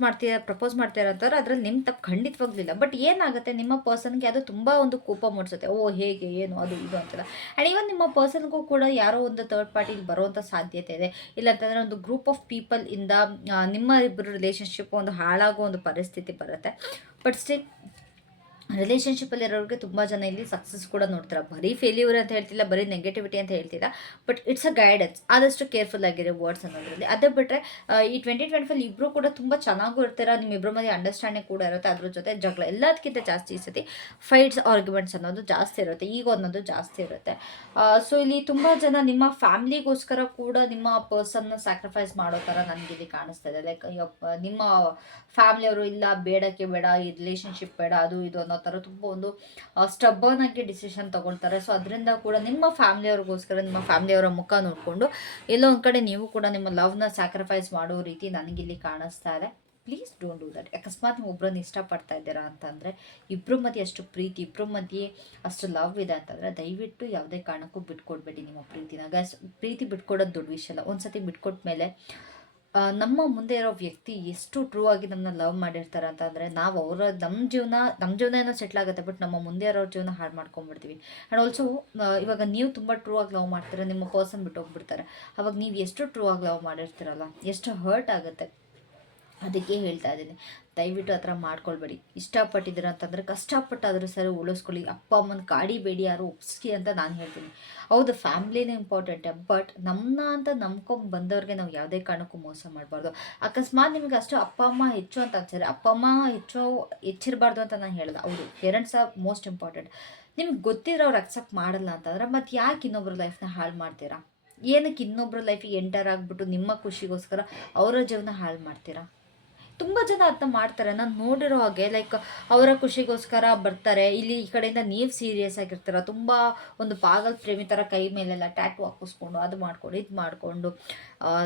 ಮಾಡ್ತೀರ ಅಂತಂದ್ರೆ ಅದ್ರಲ್ಲಿ ನಿಮ್ಮ ತಪ್ಪು ಖಂಡಿತವಾಗ್ಲಿಲ್ಲ. ಬಟ್ ಏನಾಗುತ್ತೆ, ನಿಮ್ಮ ಪರ್ಸನ್ಗೆ ಅದು ತುಂಬ ಒಂದು ಕೋಪ ಮೂಡಿಸುತ್ತೆ. ಓ ಹೇಗೆ ಏನು ಅದು ಇದು ಅಂತೆಲ್ಲ. ಆ್ಯಂಡ್ ಈವನ್ ನಿಮ್ಮ ಪರ್ಸನ್ಗೂ ಕೂಡ ಯಾರೋ ಒಂದು ಥರ್ಡ್ ಪಾರ್ಟಿಲಿ ಬರೋವಂಥ ಸಾಧ್ಯತೆ ಇದೆ. ಇಲ್ಲಾಂತಂದರೆ ಒಂದು ಗ್ರೂಪ್ ಆಫ್ ಪೀಪಲ್ ಇಂದ ನಿಮ್ಮ ಇಬ್ಬರು ರಿಲೇಷನ್ಶಿಪ್ ಒಂದು ಹಾಳಾಗೋ ಒಂದು ಪರಿಸ್ಥಿತಿ ಬರುತ್ತೆ. ಬಟ್ ಸ್ಟಿಲ್ ರಿಲೇಷನ್ಶಿಪ್ಪಲ್ಲಿರೋರಿಗೆ ತುಂಬ ಜನ ಇಲ್ಲಿ ಸಕ್ಸಸ್ ಕೂಡ ನೋಡ್ತಾರೆ. ಬರೀ ಫೇಲ್ಯೂರ್ ಅಂತ ಹೇಳ್ತಿಲ್ಲ, ಬರೀ ನೆಗೆಟಿವಿಟಿ ಅಂತ ಹೇಳ್ತಿಲ್ಲ, ಬಟ್ ಇಟ್ಸ್ ಅ ಗೈಡೆನ್ಸ್. ಆದಷ್ಟು ಕೇರ್ಫುಲ್ ಆಗಿರೋ ವರ್ಡ್ಸ್ ಅನ್ನೋದ್ರಲ್ಲಿ. ಅದೇ ಬಿಟ್ಟರೆ ಈ 2025 ಇಬ್ಬರು ಕೂಡ ತುಂಬ ಚೆನ್ನಾಗೂ ಇರ್ತೀರ, ನಿಮ್ಮಿಬ್ಬರ ಮಧ್ಯೆ ಅಂಡರ್ಸ್ಟ್ಯಾಂಡಿಂಗ್ ಕೂಡ ಇರುತ್ತೆ. ಅದ್ರ ಜೊತೆ ಜಗಳ ಎಲ್ಲದಕ್ಕಿಂತ ಜಾಸ್ತಿ ಈ ಸತಿ ಫೈಟ್ಸ್ ಆರ್ಗ್ಯುಮೆಂಟ್ಸ್ ಅನ್ನೋದು ಜಾಸ್ತಿ ಇರುತ್ತೆ, ಈಗೋ ಅನ್ನೋದು ಜಾಸ್ತಿ ಇರುತ್ತೆ. ಸೊ ಇಲ್ಲಿ ತುಂಬ ಜನ ನಿಮ್ಮ ಫ್ಯಾಮ್ಲಿಗೋಸ್ಕರ ಕೂಡ ನಿಮ್ಮ ಪರ್ಸನ್ನ ಸ್ಯಾಕ್ರಿಫೈಸ್ ಮಾಡೋ ಥರ ನನಗಿಲ್ಲಿ ಕಾಣಿಸ್ತಾ ಇದೆ. ಲೈಕ್ ನಿಮ್ಮ ಫ್ಯಾಮ್ಲಿಯವರು ಇಲ್ಲ ಬೇಡಕ್ಕೆ ಬೇಡ, ಈ ರಿಲೇಷನ್ಶಿಪ್ ಬೇಡ, ಅದು ಇದು ಅನ್ನೋ ಥರ ತುಂಬ ಒಂದು ಸ್ಟಬ್ಬರ್ನ್ ಆಗಿ ಡಿಸಿಷನ್ ತೊಗೊಳ್ತಾರೆ. ಸೊ ಅದರಿಂದ ಕೂಡ ನಿಮ್ಮ ಫ್ಯಾಮ್ಲಿಯವ್ರಿಗೋಸ್ಕರ ನಿಮ್ಮ ಫ್ಯಾಮ್ಲಿಯವರ ಮುಖ ನೋಡಿಕೊಂಡು ಎಲ್ಲೋ ಒಂದು ಕಡೆ ನೀವು ಕೂಡ ನಿಮ್ಮ ಲವ್ನ ಸ್ಯಾಕ್ರಿಫೈಸ್ ಮಾಡೋ ರೀತಿ ನನಗಿಲ್ಲಿ ಕಾಣಿಸ್ತಾ ಇದೆ. Please don't do that. ಅಕಸ್ಮಾತ್ ನೀವು ಒಬ್ಬರನ್ನ ಇಷ್ಟಪಡ್ತಾ ಇದ್ದೀರಾ ಅಂತಂದರೆ, ಇಬ್ಬರ ಮಧ್ಯೆ ಅಷ್ಟು ಪ್ರೀತಿ, ಇಬ್ಬರ ಮಧ್ಯೆ ಅಷ್ಟು ಲವ್ ಇದೆ ಅಂತಂದರೆ ದಯವಿಟ್ಟು ಯಾವುದೇ ಕಾರಣಕ್ಕೂ ಬಿಟ್ಕೊಡ್ಬೇಡಿ ನಿಮ್ಮ ಪ್ರೀತಿನ. ಗೈಸ್, ಪ್ರೀತಿ ಬಿಟ್ಕೊಡೋದು ದೊಡ್ಡ ವಿಷಯ ಅಲ್ಲ. ಒಂದು ಸತಿ ಬಿಟ್ಕೊಟ್ಟ ಮೇಲೆ ನಮ್ಮ ಮುಂದೆ ಇರೋ ವ್ಯಕ್ತಿ ಎಷ್ಟು ಟ್ರೂ ಆಗಿ ನಮ್ಮನ್ನ ಲವ್ ಮಾಡಿರ್ತಾರೆ ಅಂತಂದರೆ ನಾವು ನಮ್ಮ ಜೀವನ ಏನೋ ಸೆಟ್ಲ್ ಆಗುತ್ತೆ, ಬಟ್ ನಮ್ಮ ಮುಂದೆ ಇರೋ ಜೀವನ ಹಾಳು ಮಾಡ್ಕೊಂಡ್ಬಿಡ್ತೀವಿ. ಆ್ಯಂಡ್ ಆಲ್ಸೋ ಇವಾಗ ನೀವು ತುಂಬ ಟ್ರೂ ಆಗಿ ಲವ್ ಮಾಡ್ತೀರ, ನಿಮ್ಮ ಪರ್ಸನ್ ಬಿಟ್ಟು ಹೋಗ್ಬಿಡ್ತಾರೆ. ಅವಾಗ ನೀವು ಎಷ್ಟು ಟ್ರೂ ಆಗಿ ಲವ್ ಮಾಡಿರ್ತೀರಲ್ಲ, ಎಷ್ಟು ಹರ್ಟ್ ಆಗುತ್ತೆ. ಅದಕ್ಕೆ ಹೇಳ್ತಾ ಇದ್ದೀನಿ, ದಯವಿಟ್ಟು ಆ ಥರ ಮಾಡ್ಕೊಳ್ಬೇಡಿ. ಇಷ್ಟಪಟ್ಟಿದ್ದೀರ ಅಂತಂದರೆ ಕಷ್ಟಪಟ್ಟಾದರೂ ಸರಿ ಉಳಿಸ್ಕೊಳ್ಳಿ. ಅಪ್ಪ ಅಮ್ಮನ ಕಾಡಿಬೇಡಿ, ಯಾರು ಒಪ್ಸಿ ಅಂತ ನಾನು ಹೇಳ್ತೀನಿ. ಹೌದು, ಫ್ಯಾಮ್ಲಿನೇ ಇಂಪಾರ್ಟೆಂಟೇ, ಬಟ್ ನಮ್ಮನ್ನ ಅಂತ ನಂಬ್ಕೊಂಡು ಬಂದವ್ರಿಗೆ ನಾವು ಯಾವುದೇ ಕಾರಣಕ್ಕೂ ಮೋಸ ಮಾಡಬಾರ್ದು. ಅಕಸ್ಮಾತ್ ನಿಮಗೆ ಅಷ್ಟು ಅಪ್ಪ ಅಮ್ಮ ಹೆಚ್ಚು ಅಂತ ಅನ್ಸಿದ್ರೆ, ಅಪ್ಪ ಅಮ್ಮ ಹೆಚ್ಚಿರಬಾರ್ದು ಅಂತ ನಾನು ಹೇಳೋದು. ಹೌದು, ಪೇರೆಂಟ್ಸ್ ಆರ್ ಮೋಸ್ಟ್ ಇಂಪಾರ್ಟೆಂಟ್. ನಿಮ್ಗೆ ಗೊತ್ತಿರೋ ಅವ್ರು ಅಕ್ಸೆಪ್ಟ್ ಮಾಡಲ್ಲ ಅಂತಂದರೆ ಮತ್ತೆ ಯಾಕೆ ಇನ್ನೊಬ್ರ ಲೈಫ್ನ ಹಾಳು ಮಾಡ್ತೀರಾ? ಏನಕ್ಕೆ ಇನ್ನೊಬ್ರ ಲೈಫಿಗೆ ಎಂಟರ್ ಆಗಿಬಿಟ್ಟು ನಿಮ್ಮ ಖುಷಿಗೋಸ್ಕರ ಅವರ ಜೀವನ ಹಾಳು ಮಾಡ್ತೀರಾ? ತುಂಬ ಜನ ಅದನ್ನ ಮಾಡ್ತಾರೆ, ನಾನು ನೋಡಿರೋ ಹಾಗೆ. ಲೈಕ್ ಅವರ ಖುಷಿಗೋಸ್ಕರ ಬರ್ತಾರೆ, ಇಲ್ಲಿ ಈ ಕಡೆಯಿಂದ ನೀವು ಸೀರಿಯಸ್ ಆಗಿರ್ತೀರ, ತುಂಬ ಒಂದು ಪಾಗಲ್ ಪ್ರೇಮಿ ಥರ ಕೈ ಮೇಲೆಲ್ಲ ಟ್ಯಾಟು ಹಾಕಿಸ್ಕೊಂಡು ಅದು ಮಾಡ್ಕೊಂಡು ಇದು ಮಾಡಿಕೊಂಡು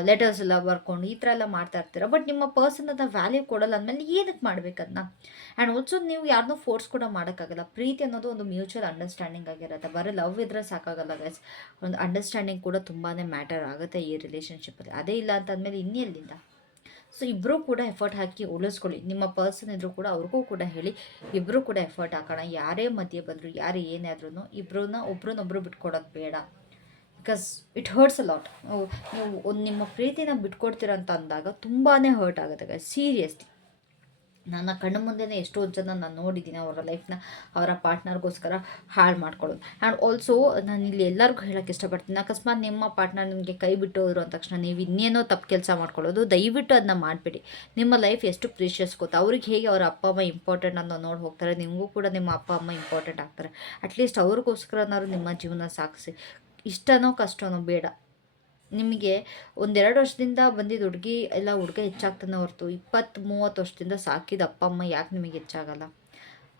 ಲೆಟರ್ಸ್ ಎಲ್ಲ ಬರ್ಕೊಂಡು ಈ ಥರ ಎಲ್ಲ ಮಾಡ್ತಾ ಇರ್ತೀರ. ಬಟ್ ನಿಮ್ಮ ಪರ್ಸನ್ ಅದನ್ನ ವ್ಯಾಲ್ಯೂ ಕೊಡಲ್ಲ ಅಂದಮೇಲೆ ಏನಕ್ಕೆ ಮಾಡ್ಬೇಕದನ್ನ? ಆ್ಯಂಡ್ ಆಲ್ಸೋ ನೀವು ಯಾರನ್ನೂ ಫೋರ್ಸ್ ಕೂಡ ಮಾಡೋಕ್ಕಾಗಲ್ಲ. ಪ್ರೀತಿ ಅನ್ನೋದು ಒಂದು ಮ್ಯೂಚುವಲ್ ಅಂಡರ್ಸ್ಟ್ಯಾಂಡಿಂಗ್ ಆಗಿರುತ್ತೆ. ಬರೀ ಲವ್ ಇದ್ರೆ ಸಾಕಾಗಲ್ಲ ಗೈಸ್, ಒಂದು ಅಂಡರ್ಸ್ಟ್ಯಾಂಡಿಂಗ್ ಕೂಡ ತುಂಬಾ ಮ್ಯಾಟರ್ ಆಗುತ್ತೆ ಈ ರಿಲೇಷನ್ಶಿಪ್ಪಲ್ಲಿ. ಅದೇ ಇಲ್ಲ ಅಂತಂದಮೇಲೆ ಇನ್ನೆಲ್ಲಿಂದ? ಸೊ ಇಬ್ಬರೂ ಕೂಡ ಎಫರ್ಟ್ ಹಾಕಿ ಉಳಿಸ್ಕೊಳ್ಳಿ. ನಿಮ್ಮ ಪರ್ಸನ್ ಇದ್ರೂ ಕೂಡ ಅವ್ರಿಗೂ ಕೂಡ ಹೇಳಿ, ಇಬ್ಬರೂ ಕೂಡ ಎಫರ್ಟ್ ಹಾಕೋಣ. ಯಾರೇ ಮಧ್ಯೆ ಬಂದರು, ಯಾರೇ ಏನೇ ಆದ್ರೂ ಒಬ್ರನ್ನೊಬ್ರು ಬಿಟ್ಕೊಡೋದು ಬೇಡ. Because it hertz a lot. ನೀವು ಒಂದು ನಿಮ್ಮ ಪ್ರೀತಿನ ಬಿಟ್ಕೊಡ್ತೀರ ಅಂತ ಅಂದಾಗ ತುಂಬಾ ಹರ್ಟ್ ಆಗುತ್ತೆ ಸೀರಿಯಸ್ಲಿ. ನನ್ನ ಕಣ್ಣು ಮುಂದೆನೇ ಎಷ್ಟೋ ಜನ ನಾನು ನೋಡಿದ್ದೀನಿ ಅವರ ಲೈಫ್ನ ಅವರ ಪಾರ್ಟ್ನರ್ಗೋಸ್ಕರ ಹಾಳು ಮಾಡ್ಕೊಳ್ಳೋದು. ಆ್ಯಂಡ್ ಆಲ್ಸೋ ನಾನು ಇಲ್ಲಿ ಎಲ್ಲರಿಗೂ ಹೇಳೋಕ್ಕೆ ಇಷ್ಟಪಡ್ತೀನಿ, ಅಕಸ್ಮಾತ್ ನಿಮ್ಮ ಪಾರ್ಟ್ನರ್ ನಿಮಗೆ ಕೈ ಬಿಟ್ಟು ಹೋದ್ರು ಅಂದ ತಕ್ಷಣ ನೀವು ಇನ್ನೇನೋ ತಪ್ಪು ಕೆಲಸ ಮಾಡ್ಕೊಳ್ಳೋದು ದಯವಿಟ್ಟು ಅದನ್ನ ಮಾಡಿಬಿಡಿ. ನಿಮ್ಮ ಲೈಫ್ ಎಷ್ಟು ಪ್ರೀಷಿಯಸ್ ಗೊತ್ತಾ. ಅವ್ರಿಗೆ ಹೇಗೆ ಅವರ ಅಪ್ಪ ಅಮ್ಮ ಇಂಪಾರ್ಟೆಂಟ್ ಅನ್ನೋ ನೋಡಿ ಹೋಗ್ತಾರೆ, ನಿಮಗೂ ಕೂಡ ನಿಮ್ಮ ಅಪ್ಪ ಅಮ್ಮ ಇಂಪಾರ್ಟೆಂಟ್ ಆಗ್ತಾರೆ. ಅಟ್ಲೀಸ್ಟ್ ಅವ್ರಿಗೋಸ್ಕರನಾದ್ರು ನಿಮ್ಮ ಜೀವನ ಸಾಗಿಸಿ. ಇಷ್ಟನೋ ಕಷ್ಟನೋ ಬೇಡ. ನಿಮಗೆ 1-2 ವರ್ಷದಿಂದ ಬಂದಿದ್ದ ಹುಡುಗ ಹೆಚ್ಚಾಗ್ತಾನೆ ಹೊರತು 20-30 ವರ್ಷದಿಂದ ಸಾಕಿದ ಅಪ್ಪ ಅಮ್ಮ ಯಾಕೆ ನಿಮಗೆ ಹೆಚ್ಚಾಗಲ್ಲ?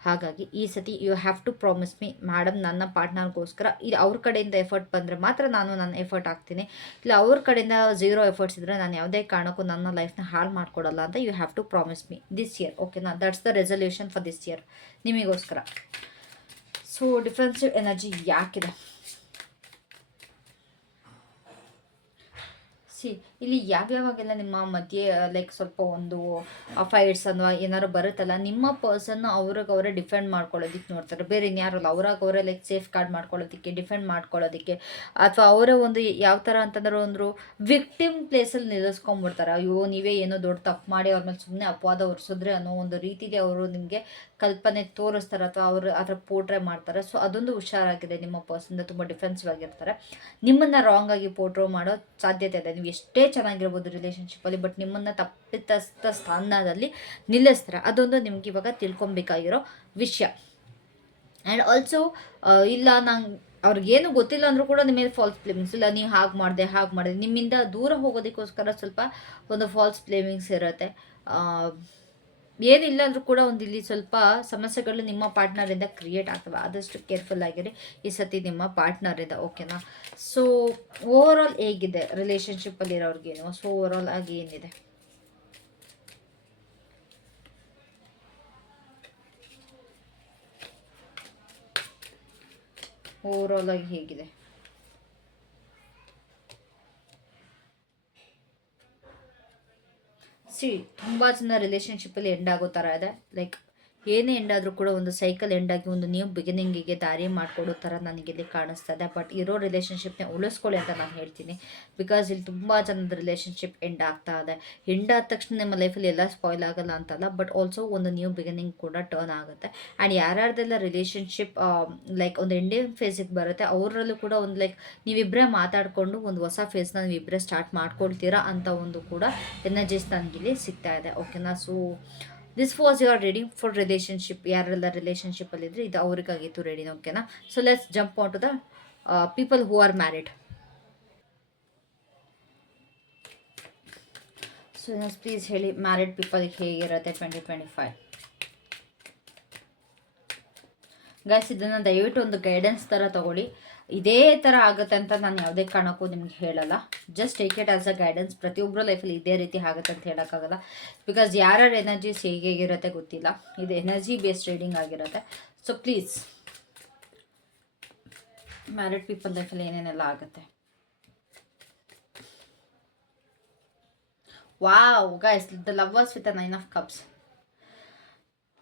ಹಾಗಾಗಿ ಈ ಸತಿ you have to promise me madam, ನನ್ನ ಪಾರ್ಟ್ನರ್ಗೋಸ್ಕರ ಇಲ್ಲಿ ಅವ್ರ ಕಡೆಯಿಂದ ಎಫರ್ಟ್ ಬಂದರೆ ಮಾತ್ರ ನಾನು ನನ್ನ ಎಫರ್ಟ್ ಹಾಕ್ತೀನಿ. ಇಲ್ಲ ಅವ್ರ ಕಡೆಯಿಂದ 0 ಎಫರ್ಟ್ಸ್ ಇದ್ದರೆ ನಾನು ಯಾವುದೇ ಕಾರಣಕ್ಕೂ ನನ್ನ ಲೈಫ್ನ ಹಾಳು ಮಾಡ್ಕೊಡಲ್ಲ ಅಂತ you have to promise me this year. ಓಕೆನಾ? That's the resolution for this year ನಿಮಗೋಸ್ಕರ. ಸೊ ಡಿಫೆನ್ಸಿವ್ ಎನರ್ಜಿ ಯಾಕಿದೆ? ಇಲ್ಲಿ ಯಾವ್ಯಾವಾಗೆಲ್ಲ ನಿಮ್ಮ ಮಧ್ಯೆ ಲೈಕ್ ಸ್ವಲ್ಪ ಒಂದು ಫೈಟ್ಸ್ ಅನ್ನೋ ಏನಾದ್ರು ಬರುತ್ತಲ್ಲ, ನಿಮ್ಮ ಪರ್ಸನ್ ಅವ್ರಿಗೆ ಡಿಫೆಂಡ್ ಮಾಡ್ಕೊಳ್ಳೋದಕ್ಕೆ ನೋಡ್ತಾರೆ, ಬೇರೆ ಇನ್ಯಾರಲ್ಲ. ಅವರೇ ಲೈಕ್ ಸೇಫ್ ಗಾರ್ಡ್ ಮಾಡ್ಕೊಳ್ಳೋದಕ್ಕೆ, ಡಿಫೆಂಡ್ ಮಾಡ್ಕೊಳ್ಳೋದಕ್ಕೆ, ಅಥವಾ ಅವರೇ ಒಂದು ಯಾವ ಥರ ಅಂತಂದ್ರೆ ಒಂದು ವಿಕ್ಟಿಮ್ ಪ್ಲೇಸಲ್ಲಿ ನಿಲ್ಲಿಸ್ಕೊಂಡ್ಬಿಡ್ತಾರೆ. ಅಯ್ಯೋ ನೀವೇ ಏನೋ ದೊಡ್ಡ ತಪ್ಪು ಮಾಡಿ ಅವ್ರ ಮೇಲೆ ಸುಮ್ಮನೆ ಅಪವಾದ ಹೊರಿಸಿದ್ರೆ ಅನ್ನೋ ಒಂದು ರೀತಿಗೆ ಅವರು ನಿಮಗೆ ಕಲ್ಪನೆ ತೋರಿಸ್ತಾರೆ, ಅಥವಾ ಅವರು ಆ ಥರ ಪೋಟ್ರೆ ಮಾಡ್ತಾರೆ. ಸೊ ಅದೊಂದು ಹುಷಾರಾಗಿದೆ. ನಿಮ್ಮ ಪರ್ಸನ್ ತುಂಬ ಡಿಫೆನ್ಸಿವ್ ಆಗಿರ್ತಾರೆ. ನಿಮ್ಮನ್ನು ರಾಂಗ್ ಆಗಿ ಪೋಟ್ರೋ ಮಾಡೋ ಸಾಧ್ಯತೆ ಇದೆ. ನೀವು ಎಷ್ಟೇ ಚೆನ್ನಾಗಿರ್ಬೋದು ರಿಲೇಷನ್ಶಿಪ್ಪಲ್ಲಿ, ಬಟ್ ನಿಮ್ಮನ್ನು ತಪ್ಪಿತಸ್ಥ ಸ್ಥಾನದಲ್ಲಿ ನಿಲ್ಲಿಸ್ತಾರೆ. ಅದೊಂದು ನಿಮ್ಗೆ ಇವಾಗ ತಿಳ್ಕೊಬೇಕಾಗಿರೋ ವಿಷಯ. ಆ್ಯಂಡ್ ಆಲ್ಸೋ ಇಲ್ಲ ಅವ್ರಿಗೇನು ಗೊತ್ತಿಲ್ಲ ಅಂದರೂ ಕೂಡ ನಿಮ್ಮ ಮೇಲೆ ಫಾಲ್ಸ್ ಬ್ಲೇಮಿಂಗ್ಸ್, ಇಲ್ಲ ನೀವು ಹಾಗೆ ಮಾಡಿದೆ ನಿಮ್ಮಿಂದ ದೂರ ಹೋಗೋದಕ್ಕೋಸ್ಕರ ಸ್ವಲ್ಪ ಒಂದು ಫಾಲ್ಸ್ ಬ್ಲೇಮಿಂಗ್ಸ್ ಇರುತ್ತೆ. ಏನಿಲ್ಲ ಅಂದರೂ ಕೂಡ ಒಂದು ಇಲ್ಲಿ ಸ್ವಲ್ಪ ಸಮಸ್ಯೆಗಳು ನಿಮ್ಮ ಪಾರ್ಟ್ನರಿಂದ ಕ್ರಿಯೇಟ್ ಆಗ್ತವೆ. ಆದಷ್ಟು ಕೇರ್ಫುಲ್ ಆಗಿರಿ ಈ ಸತಿ ನಿಮ್ಮ ಪಾರ್ಟ್ನರಿಂದ. ಓಕೆನಾ? ಸೊ ಓವರ್ ಆಲ್ ಹೇಗಿದೆ ರಿಲೇಷನ್ಶಿಪ್ಪಲ್ಲಿರೋರ್ಗೇನು? ಸೊ ಓವರ್ ಆಲ್ ಆಗಿ ಏನಿದೆ? ಓವರ್ ಆಲ್ ಆಗಿ ಹೇಗಿದೆ? ತುಂಬ ಜನ ರಿಲೇಷನ್ಶಿಪ್ಪಲ್ಲಿ ಎಂಡ್ ಆಗೋ ಥರ ಇದೆ. ಲೈಕ್ ಏನೇ ಎಂಡ್ ಆದರೂ ಕೂಡ ಒಂದು ಸೈಕಲ್ ಎಂಡ್ ಆಗಿ ಒಂದು ನ್ಯೂ ಬಿಗಿನಿಂಗಿಗೆ ದಾರಿ ಮಾಡಿಕೊಡೋ ಥರ ನನಗಿಲ್ಲಿ ಕಾಣಿಸ್ತಾ ಇದೆ. ಬಟ್ ಇರೋ ರಿಲೇಷನ್ಶಿಪ್ನ ಉಳಿಸ್ಕೊಳ್ಳಿ ಅಂತ ನಾನು ಹೇಳ್ತೀನಿ. ಬಿಕಾಸ್ ಇಲ್ಲಿ ತುಂಬ ಜನದ ರಿಲೇಷನ್ಶಿಪ್ ಎಂಡ್ ಆಗ್ತಾ ಇದೆ. ಎಂಡ್ ಆದ ತಕ್ಷಣ ನಿಮ್ಮ ಲೈಫಲ್ಲಿ ಎಲ್ಲ ಸ್ಪಾಯ್ಲ್ ಆಗಲ್ಲ ಅಂತಲ್ಲ, ಬಟ್ ಆಲ್ಸೋ ಒಂದು ನ್ಯೂ ಬಿಗಿನಿಂಗ್ ಕೂಡ ಟರ್ನ್ ಆಗುತ್ತೆ. ಆ್ಯಂಡ್ ಯಾರ್ಯಾರ್ದೆಲ್ಲ ರಿಲೇಷನ್ಶಿಪ್ ಲೈಕ್ ಒಂದು ಎಂಡಿಂಗ್ ಫೇಸಿಗೆ ಬರುತ್ತೆ, ಅವರಲ್ಲೂ ಕೂಡ ಒಂದು ಲೈಕ್ ನೀವಿಬ್ಬರೇ ಮಾತಾಡಿಕೊಂಡು ಒಂದು ಹೊಸ ಫೇಸ್ನ ನೀವಿಬ್ಬರೇ ಸ್ಟಾರ್ಟ್ ಮಾಡ್ಕೊಳ್ತೀರಾ ಅಂತ ಒಂದು ಕೂಡ ಎನರ್ಜೀಸ್ ನನಗಿಲ್ಲಿ ಸಿಗ್ತಾ ಇದೆ. ಓಕೆನಾ? So this was your reading for relationship. ಯಾರೆಲ್ಲ ರಿಲೇಷನ್ಶಿಪ್ಪಲ್ಲಿದ್ದರೆ ಇದು ಅವ್ರಿಗಾಗಿತ್ತು ರೀಡಿಂಗ್. ಓಕೆನಾ? So let's jump on to the people who are married. So please ಹೇಳಿ, ಮ್ಯಾರಿಡ್ ಪೀಪಲ್ಗೆ ಹೇಗಿರುತ್ತೆ 2025? ಗೈಸ್, ಇದನ್ನು ದಯವಿಟ್ಟು ಒಂದು ಗೈಡೆನ್ಸ್ ಥರ ತೊಗೊಳ್ಳಿ. ಇದೇ ಥರ ಆಗುತ್ತೆ ಅಂತ ನಾನು ಯಾವುದೇ ಕಾರಣಕ್ಕೂ ನಿಮ್ಗೆ ಹೇಳಲ್ಲ. Just take it as a guidance. ಪ್ರತಿಯೊಬ್ಬರ ಲೈಫಲ್ಲಿ ಇದೇ ರೀತಿ ಆಗುತ್ತೆ ಅಂತ ಹೇಳೋಕ್ಕಾಗಲ್ಲ. ಬಿಕಾಸ್ ಯಾರ್ಯಾರ ಎನರ್ಜೀಸ್ ಹೇಗಿರುತ್ತೆ ಗೊತ್ತಿಲ್ಲ. ಇದು ಎನರ್ಜಿ ಬೇಸ್ಡ್ ರೀಡಿಂಗ್ ಆಗಿರುತ್ತೆ. ಸೊ ಪ್ಲೀಸ್, ಮ್ಯಾರಿಡ್ ಪೀಪಲ್ ಲೈಫಲ್ಲಿ ಏನೇನೆಲ್ಲ ಆಗುತ್ತೆ. Wow guys, the lovers with a 9 of Cups.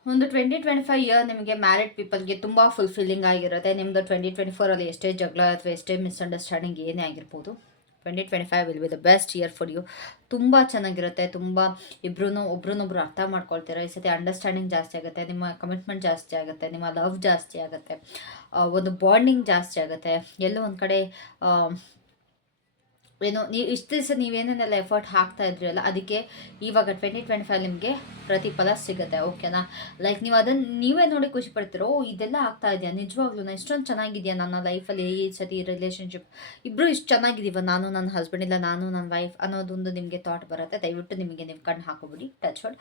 ಒಂದು 2025 ಇಯರ್ ನಿಮಗೆ ಮ್ಯಾರಿಡ್ ಪೀಪಲ್ಗೆ ತುಂಬ ಫುಲ್ಫಿಲ್ಲಿಂಗ್ ಆಗಿರುತ್ತೆ. ನಿಮ್ಮದು 2024ಅಲ್ಲಿ ಎಷ್ಟೇ ಜಗಳ ಅಥವಾ ಎಷ್ಟೇ ಮಿಸ್ಅಂಡರ್ಸ್ಟ್ಯಾಂಡಿಂಗ್ ಏನೇ ಆಗಿರ್ಬೋದು, 2025 will be the best year for you. ತುಂಬ ಚೆನ್ನಾಗಿರುತ್ತೆ. ತುಂಬ ಒಬ್ರನ್ನೊಬ್ರು ಅರ್ಥ ಮಾಡ್ಕೊಳ್ತೀರಾ. ಈ ಸತಿ ಅಂಡರ್ಸ್ಟ್ಯಾಂಡಿಂಗ್ ಜಾಸ್ತಿ ಆಗುತ್ತೆ, ನಿಮ್ಮ ಕಮಿಟ್ಮೆಂಟ್ ಜಾಸ್ತಿ ಆಗುತ್ತೆ, ನಿಮ್ಮ ಲವ್ ಜಾಸ್ತಿ ಆಗುತ್ತೆ, ಒಂದು ಬಾಂಡಿಂಗ್ ಜಾಸ್ತಿ ಆಗುತ್ತೆ. ಎಲ್ಲೋ ಒಂದು ಕಡೆ ಏನೋ ನೀವು ಇಷ್ಟು ದಿವಸ ನೀವೇನೇನೆಲ್ಲ ಎಫರ್ಟ್ ಹಾಕ್ತಾ ಇದ್ರಿ ಅಲ್ಲ, ಅದಕ್ಕೆ ಇವಾಗ 2025 ನಿಮಗೆ ಪ್ರತಿಫಲ ಸಿಗುತ್ತೆ. ಓಕೆನಾ? ಲೈಕ್ ನೀವು ಅದನ್ನು ನೀವೇ ನೋಡಿ ಖುಷಿ ಪಡ್ತೀರೋ, ಇದೆಲ್ಲ ಆಗ್ತಾ ಇದೆಯಾ ನಿಜವಾಗ್ಲೂ, ನಾನು ಇಷ್ಟೊಂದು ಚೆನ್ನಾಗಿದೆಯಾ ನನ್ನ ಲೈಫಲ್ಲಿ, ಈ ಸತಿ ರಿಲೇಷನ್ಶಿಪ್ ಇಬ್ಬರು ಇಷ್ಟು ಚೆನ್ನಾಗಿದ್ದೀವ, ನಾನು ನನ್ನ ಹಸ್ಬೆಂಡ್ ಇಲ್ಲ ನಾನು ನನ್ನ ವೈಫ್ ಅನ್ನೋದೊಂದು ನಿಮಗೆ ಥಾಟ್ ಬರುತ್ತೆ. ದಯವಿಟ್ಟು ನಿಮಗೆ ನೀವು ಕಣ್ಣು ಹಾಕೋಬಿಡಿ, ಟಚ್ ವರ್ಡ್.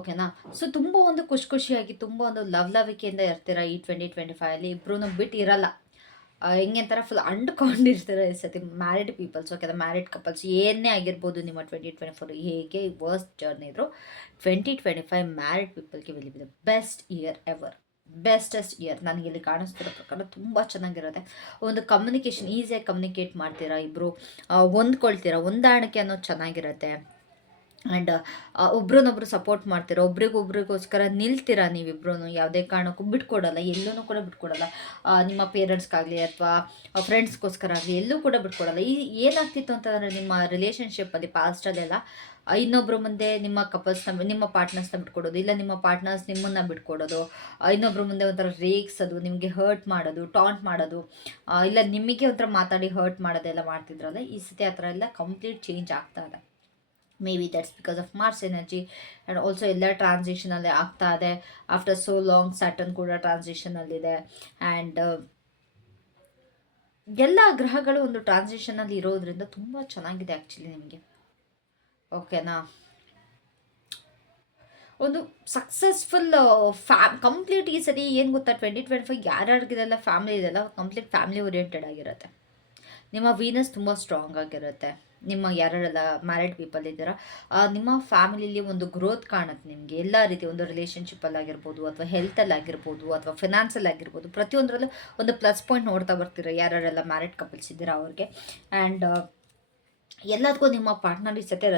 ಓಕೆನಾ? ಸೊ ತುಂಬ ಒಂದು ಖುಷಿಯಾಗಿ ತುಂಬ ಒಂದು ಲವಿಕೆಯಿಂದ ಇರ್ತೀರಾ ಈ 2025ಅಲ್ಲಿ. ಇಬ್ಬರೂ ಬಿಟ್ಟು ಇರಲ್ಲ. ಹೆಂಗೆ ಅಂತಾರೆ, ಫುಲ್ ಅಂಡ್ಕೊಂಡಿರ್ತಾರೆ ಈ ಸತಿ married peoples. Okay, married couples ಏನೇ ಆಗಿರ್ಬೋದು, ನಿಮ್ಮ 2024 ಹೇಗೆ ವರ್ಸ್ಟ್ ಜರ್ನಿ ಇದ್ರು, 2025 ಮ್ಯಾರಿಡ್ ಪೀಪಲ್ಗೆ will be the best year ever. Bestest year ನನಗೆ ಇಲ್ಲಿ ಕಾಣಿಸ್ತಿರೋ ಪ್ರಕಾರ ತುಂಬ ಚೆನ್ನಾಗಿರುತ್ತೆ. ಒಂದು ಕಮ್ಯುನಿಕೇಷನ್ ಈಸಿಯಾಗಿ ಕಮ್ಯುನಿಕೇಟ್ ಮಾಡ್ತೀರಾ, ಇಬ್ಬರು ಹೊಂದ್ಕೊಳ್ತೀರಾ, ಹೊಂದಾಣಿಕೆ ಅನ್ನೋದು ಚೆನ್ನಾಗಿರುತ್ತೆ. ಆ್ಯಂಡ್ ಒಬ್ರನ್ನೊಬ್ರು ಸಪೋರ್ಟ್ ಮಾಡ್ತೀರ, ಒಬ್ರಿಗೋಸ್ಕರ ನಿಲ್ತೀರಾ ನೀವಿಬ್ರು. ಯಾವುದೇ ಕಾರಣಕ್ಕೂ ಬಿಟ್ಕೊಡಲ್ಲ, ಎಲ್ಲೂ ಕೂಡ ಬಿಟ್ಕೊಡಲ್ಲ. ನಿಮ್ಮ ಪೇರೆಂಟ್ಸ್ಗಾಗಲಿ ಅಥವಾ ಫ್ರೆಂಡ್ಸ್ಗೋಸ್ಕರ ಆಗಲಿ ಎಲ್ಲೂ ಕೂಡ ಬಿಟ್ಕೊಡಲ್ಲ. ಏನಾಗ್ತಿತ್ತು ಅಂತಂದರೆ, ನಿಮ್ಮ ರಿಲೇಷನ್ಶಿಪ್ಪಲ್ಲಿ ಪಾಸ್ಟಲ್ಲೆಲ್ಲ ಇನ್ನೊಬ್ಬರ ಮುಂದೆ ನಿಮ್ಮ ಪಾರ್ಟ್ನರ್ಸ್ನ ಬಿಟ್ಕೊಡೋದು, ಇಲ್ಲ ನಿಮ್ಮ ಪಾರ್ಟ್ನರ್ಸ್ ನಿಮ್ಮನ್ನು ಬಿಟ್ಕೊಡೋದು, ಇನ್ನೊಬ್ಬರ ಮುಂದೆ ಒಂಥರ ರೇಗ್ಸೋದು, ನಿಮಗೆ ಹರ್ಟ್ ಮಾಡೋದು, ಟಾಂಟ್ ಮಾಡೋದು, ಇಲ್ಲ ನಿಮಗೆ ಒಂಥರ ಮಾತಾಡಿ ಹರ್ಟ್ ಮಾಡೋದೆಲ್ಲ ಮಾಡ್ತಿದ್ರಲ್ಲ. ಈ ಸತಿ ಆ ಥರ ಎಲ್ಲ ಕಂಪ್ಲೀಟ್ ಚೇಂಜ್ ಆಗ್ತಾ ಇದೆ. Maybe that's because of Mars energy. And also ಎಲ್ಲ ಟ್ರಾನ್ಸಿಷನಲ್ಲಿ ಆಗ್ತಾ ಇದೆ. ಆಫ್ಟರ್ ಸೋ ಲಾಂಗ್ ಸ್ಯಾಟರ್ನ್ ಕೂಡ ಟ್ರಾನ್ಸಿಷನಲ್ಲಿದೆ. ಆ್ಯಂಡ್ ಎಲ್ಲ ಗ್ರಹಗಳು ಒಂದು ಟ್ರಾನ್ಸಿಷನಲ್ಲಿ ಇರೋದ್ರಿಂದ ತುಂಬ ಚೆನ್ನಾಗಿದೆ ಆ್ಯಕ್ಚುಲಿ ನಿಮಗೆ. ಓಕೆನಾ? ಒಂದು ಸಕ್ಸಸ್ಫುಲ್ ಕಂಪ್ಲೀಟ್ ಈ ಸರಿ ಏನು ಗೊತ್ತಾ, 2025 ಯಾರ್ಯಾರಿಗಿದೆಲ್ಲ ಫ್ಯಾಮಿಲಿ ಇದೆಲ್ಲ ಕಂಪ್ಲೀಟ್ ಫ್ಯಾಮಿಲಿ ಓರಿಯೆಂಟೆಡ್ ಆಗಿರುತ್ತೆ. ನಿಮ್ಮ ವೀನಸ್ ತುಂಬ ಸ್ಟ್ರಾಂಗ್ ಆಗಿರುತ್ತೆ. ನಿಮ್ಮ ಯಾರೆಲ್ಲ ಮ್ಯಾರಿಡ್ ಪೀಪಲ್ ಇದ್ದೀರಾ, ನಿಮ್ಮ ಫ್ಯಾಮಿಲಿಲಿ ಒಂದು ಗ್ರೋತ್ ಕಾಣುತ್ತೆ ನಿಮಗೆ. ಎಲ್ಲ ರೀತಿ ಒಂದು ರಿಲೇಷನ್ಶಿಪ್ಪಲ್ಲಾಗಿರ್ಬೋದು, ಅಥವಾ ಹೆಲ್ತಲ್ಲಾಗಿರ್ಬೋದು, ಅಥವಾ ಫಿನಾನ್ಸಲ್ಲಿ ಆಗಿರ್ಬೋದು, ಪ್ರತಿಯೊಂದರಲ್ಲೂ ಒಂದು ಪ್ಲಸ್ ಪಾಯಿಂಟ್ ನೋಡ್ತಾ ಬರ್ತೀರ ಯಾರೆಲ್ಲ ಮ್ಯಾರಿಡ್ ಕಪಲ್ಸ್ ಇದ್ದೀರಾ ಅವ್ರಿಗೆ. ಆ್ಯಂಡ್ ಎಲ್ಲದಕ್ಕೂ ನಿಮ್ಮ ಪಾರ್ಟ್ನರ್ ಈ ಸತಿ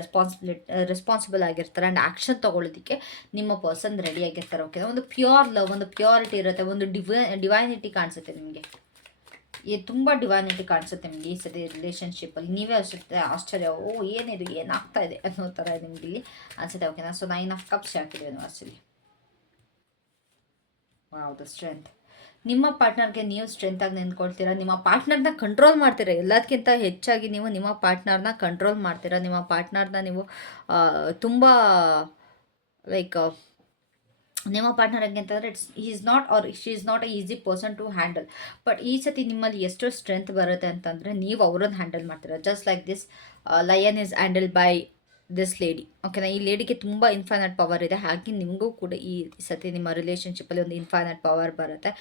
ರೆಸ್ಪಾನ್ಸಿಬಲ್ ಆಗಿರ್ತಾರೆ. ಆ್ಯಂಡ್ ಆ್ಯಕ್ಷನ್ ತೊಗೊಳ್ಳೋದಕ್ಕೆ ನಿಮ್ಮ ಪರ್ಸನ್ ರೆಡಿ ಆಗಿರ್ತಾರೆ. ಓಕೆ, ಒಂದು ಪ್ಯೂರ್ ಲವ್, ಒಂದು ಪ್ಯೂರಿಟಿ ಇರುತ್ತೆ, ಒಂದು ಡಿವೈನಿಟಿ ಕಾಣಿಸುತ್ತೆ ನಿಮಗೆ. ತುಂಬ ಡಿವೈನಿಟಿ ಕಾಣಿಸುತ್ತೆ ನಿಮಗೆ ಈ ಸತಿ ರಿಲೇಷನ್ಶಿಪ್ಪಲ್ಲಿ. ನೀವೇ ಅನಿಸುತ್ತೆ ಆಶ್ಚರ್ಯ, ಏನಿದು ಏನಾಗ್ತಾ ಇದೆ ಅನ್ನೋ ಥರ ನಿಮ್ಗೆ ಇಲ್ಲಿ ಅನಿಸುತ್ತೆ. ಓಕೆನಾ? ಸೊ 9 of Cups ಹಾಕಿದೆ ಯೂನಿವರ್ಸಲ್ಲಿ. Wow, the strength. ನಿಮ್ಮ ಪಾರ್ಟ್ನರ್ಗೆ ನೀವು ಸ್ಟ್ರೆಂತಾಗಿ ನಿಂತ್ಕೊಳ್ತೀರಾ, ನಿಮ್ಮ ಪಾರ್ಟ್ನರ್ನ ಕಂಟ್ರೋಲ್ ಮಾಡ್ತೀರಾ. ಎಲ್ಲದಕ್ಕಿಂತ ಹೆಚ್ಚಾಗಿ ನೀವು ನಿಮ್ಮ ಪಾರ್ಟ್ನರ್ನ ಕಂಟ್ರೋಲ್ ಮಾಡ್ತೀರಾ. ನಿಮ್ಮ ಪಾರ್ಟ್ನರ್ನ ನೀವು ತುಂಬ ಲೈಕ್ ನಿಮ್ಮ ಪಾರ್ಟ್ನರ್ ಹೆಂಗೆ ಅಂತಂದರೆ is not or she is not a easy person to handle. But ಈ ಸತಿ ನಿಮ್ಮಲ್ಲಿ ಎಷ್ಟು ಸ್ಟ್ರೆಂತ್ ಬರುತ್ತೆ ಅಂತಂದರೆ, ನೀವು ಅವರನ್ನು ಹ್ಯಾಂಡಲ್ ಮಾಡ್ತೀರಾ. Just like this lion is handle by this lady. ಓಕೆನಾ? ಈ ಲೇಡಿಗೆ ತುಂಬ ಇನ್ಫೈನೈಟ್ ಪವರ್ ಇದೆ. ಹಾಗೆ ನಿಮಗೂ ಕೂಡ ಈ ಸತಿ ನಿಮ್ಮ ರಿಲೇಷನ್ಶಿಪ್ಪಲ್ಲಿ ಒಂದು ಇನ್ಫೈನೈಟ್ ಪವರ್ ಬರುತ್ತೆ.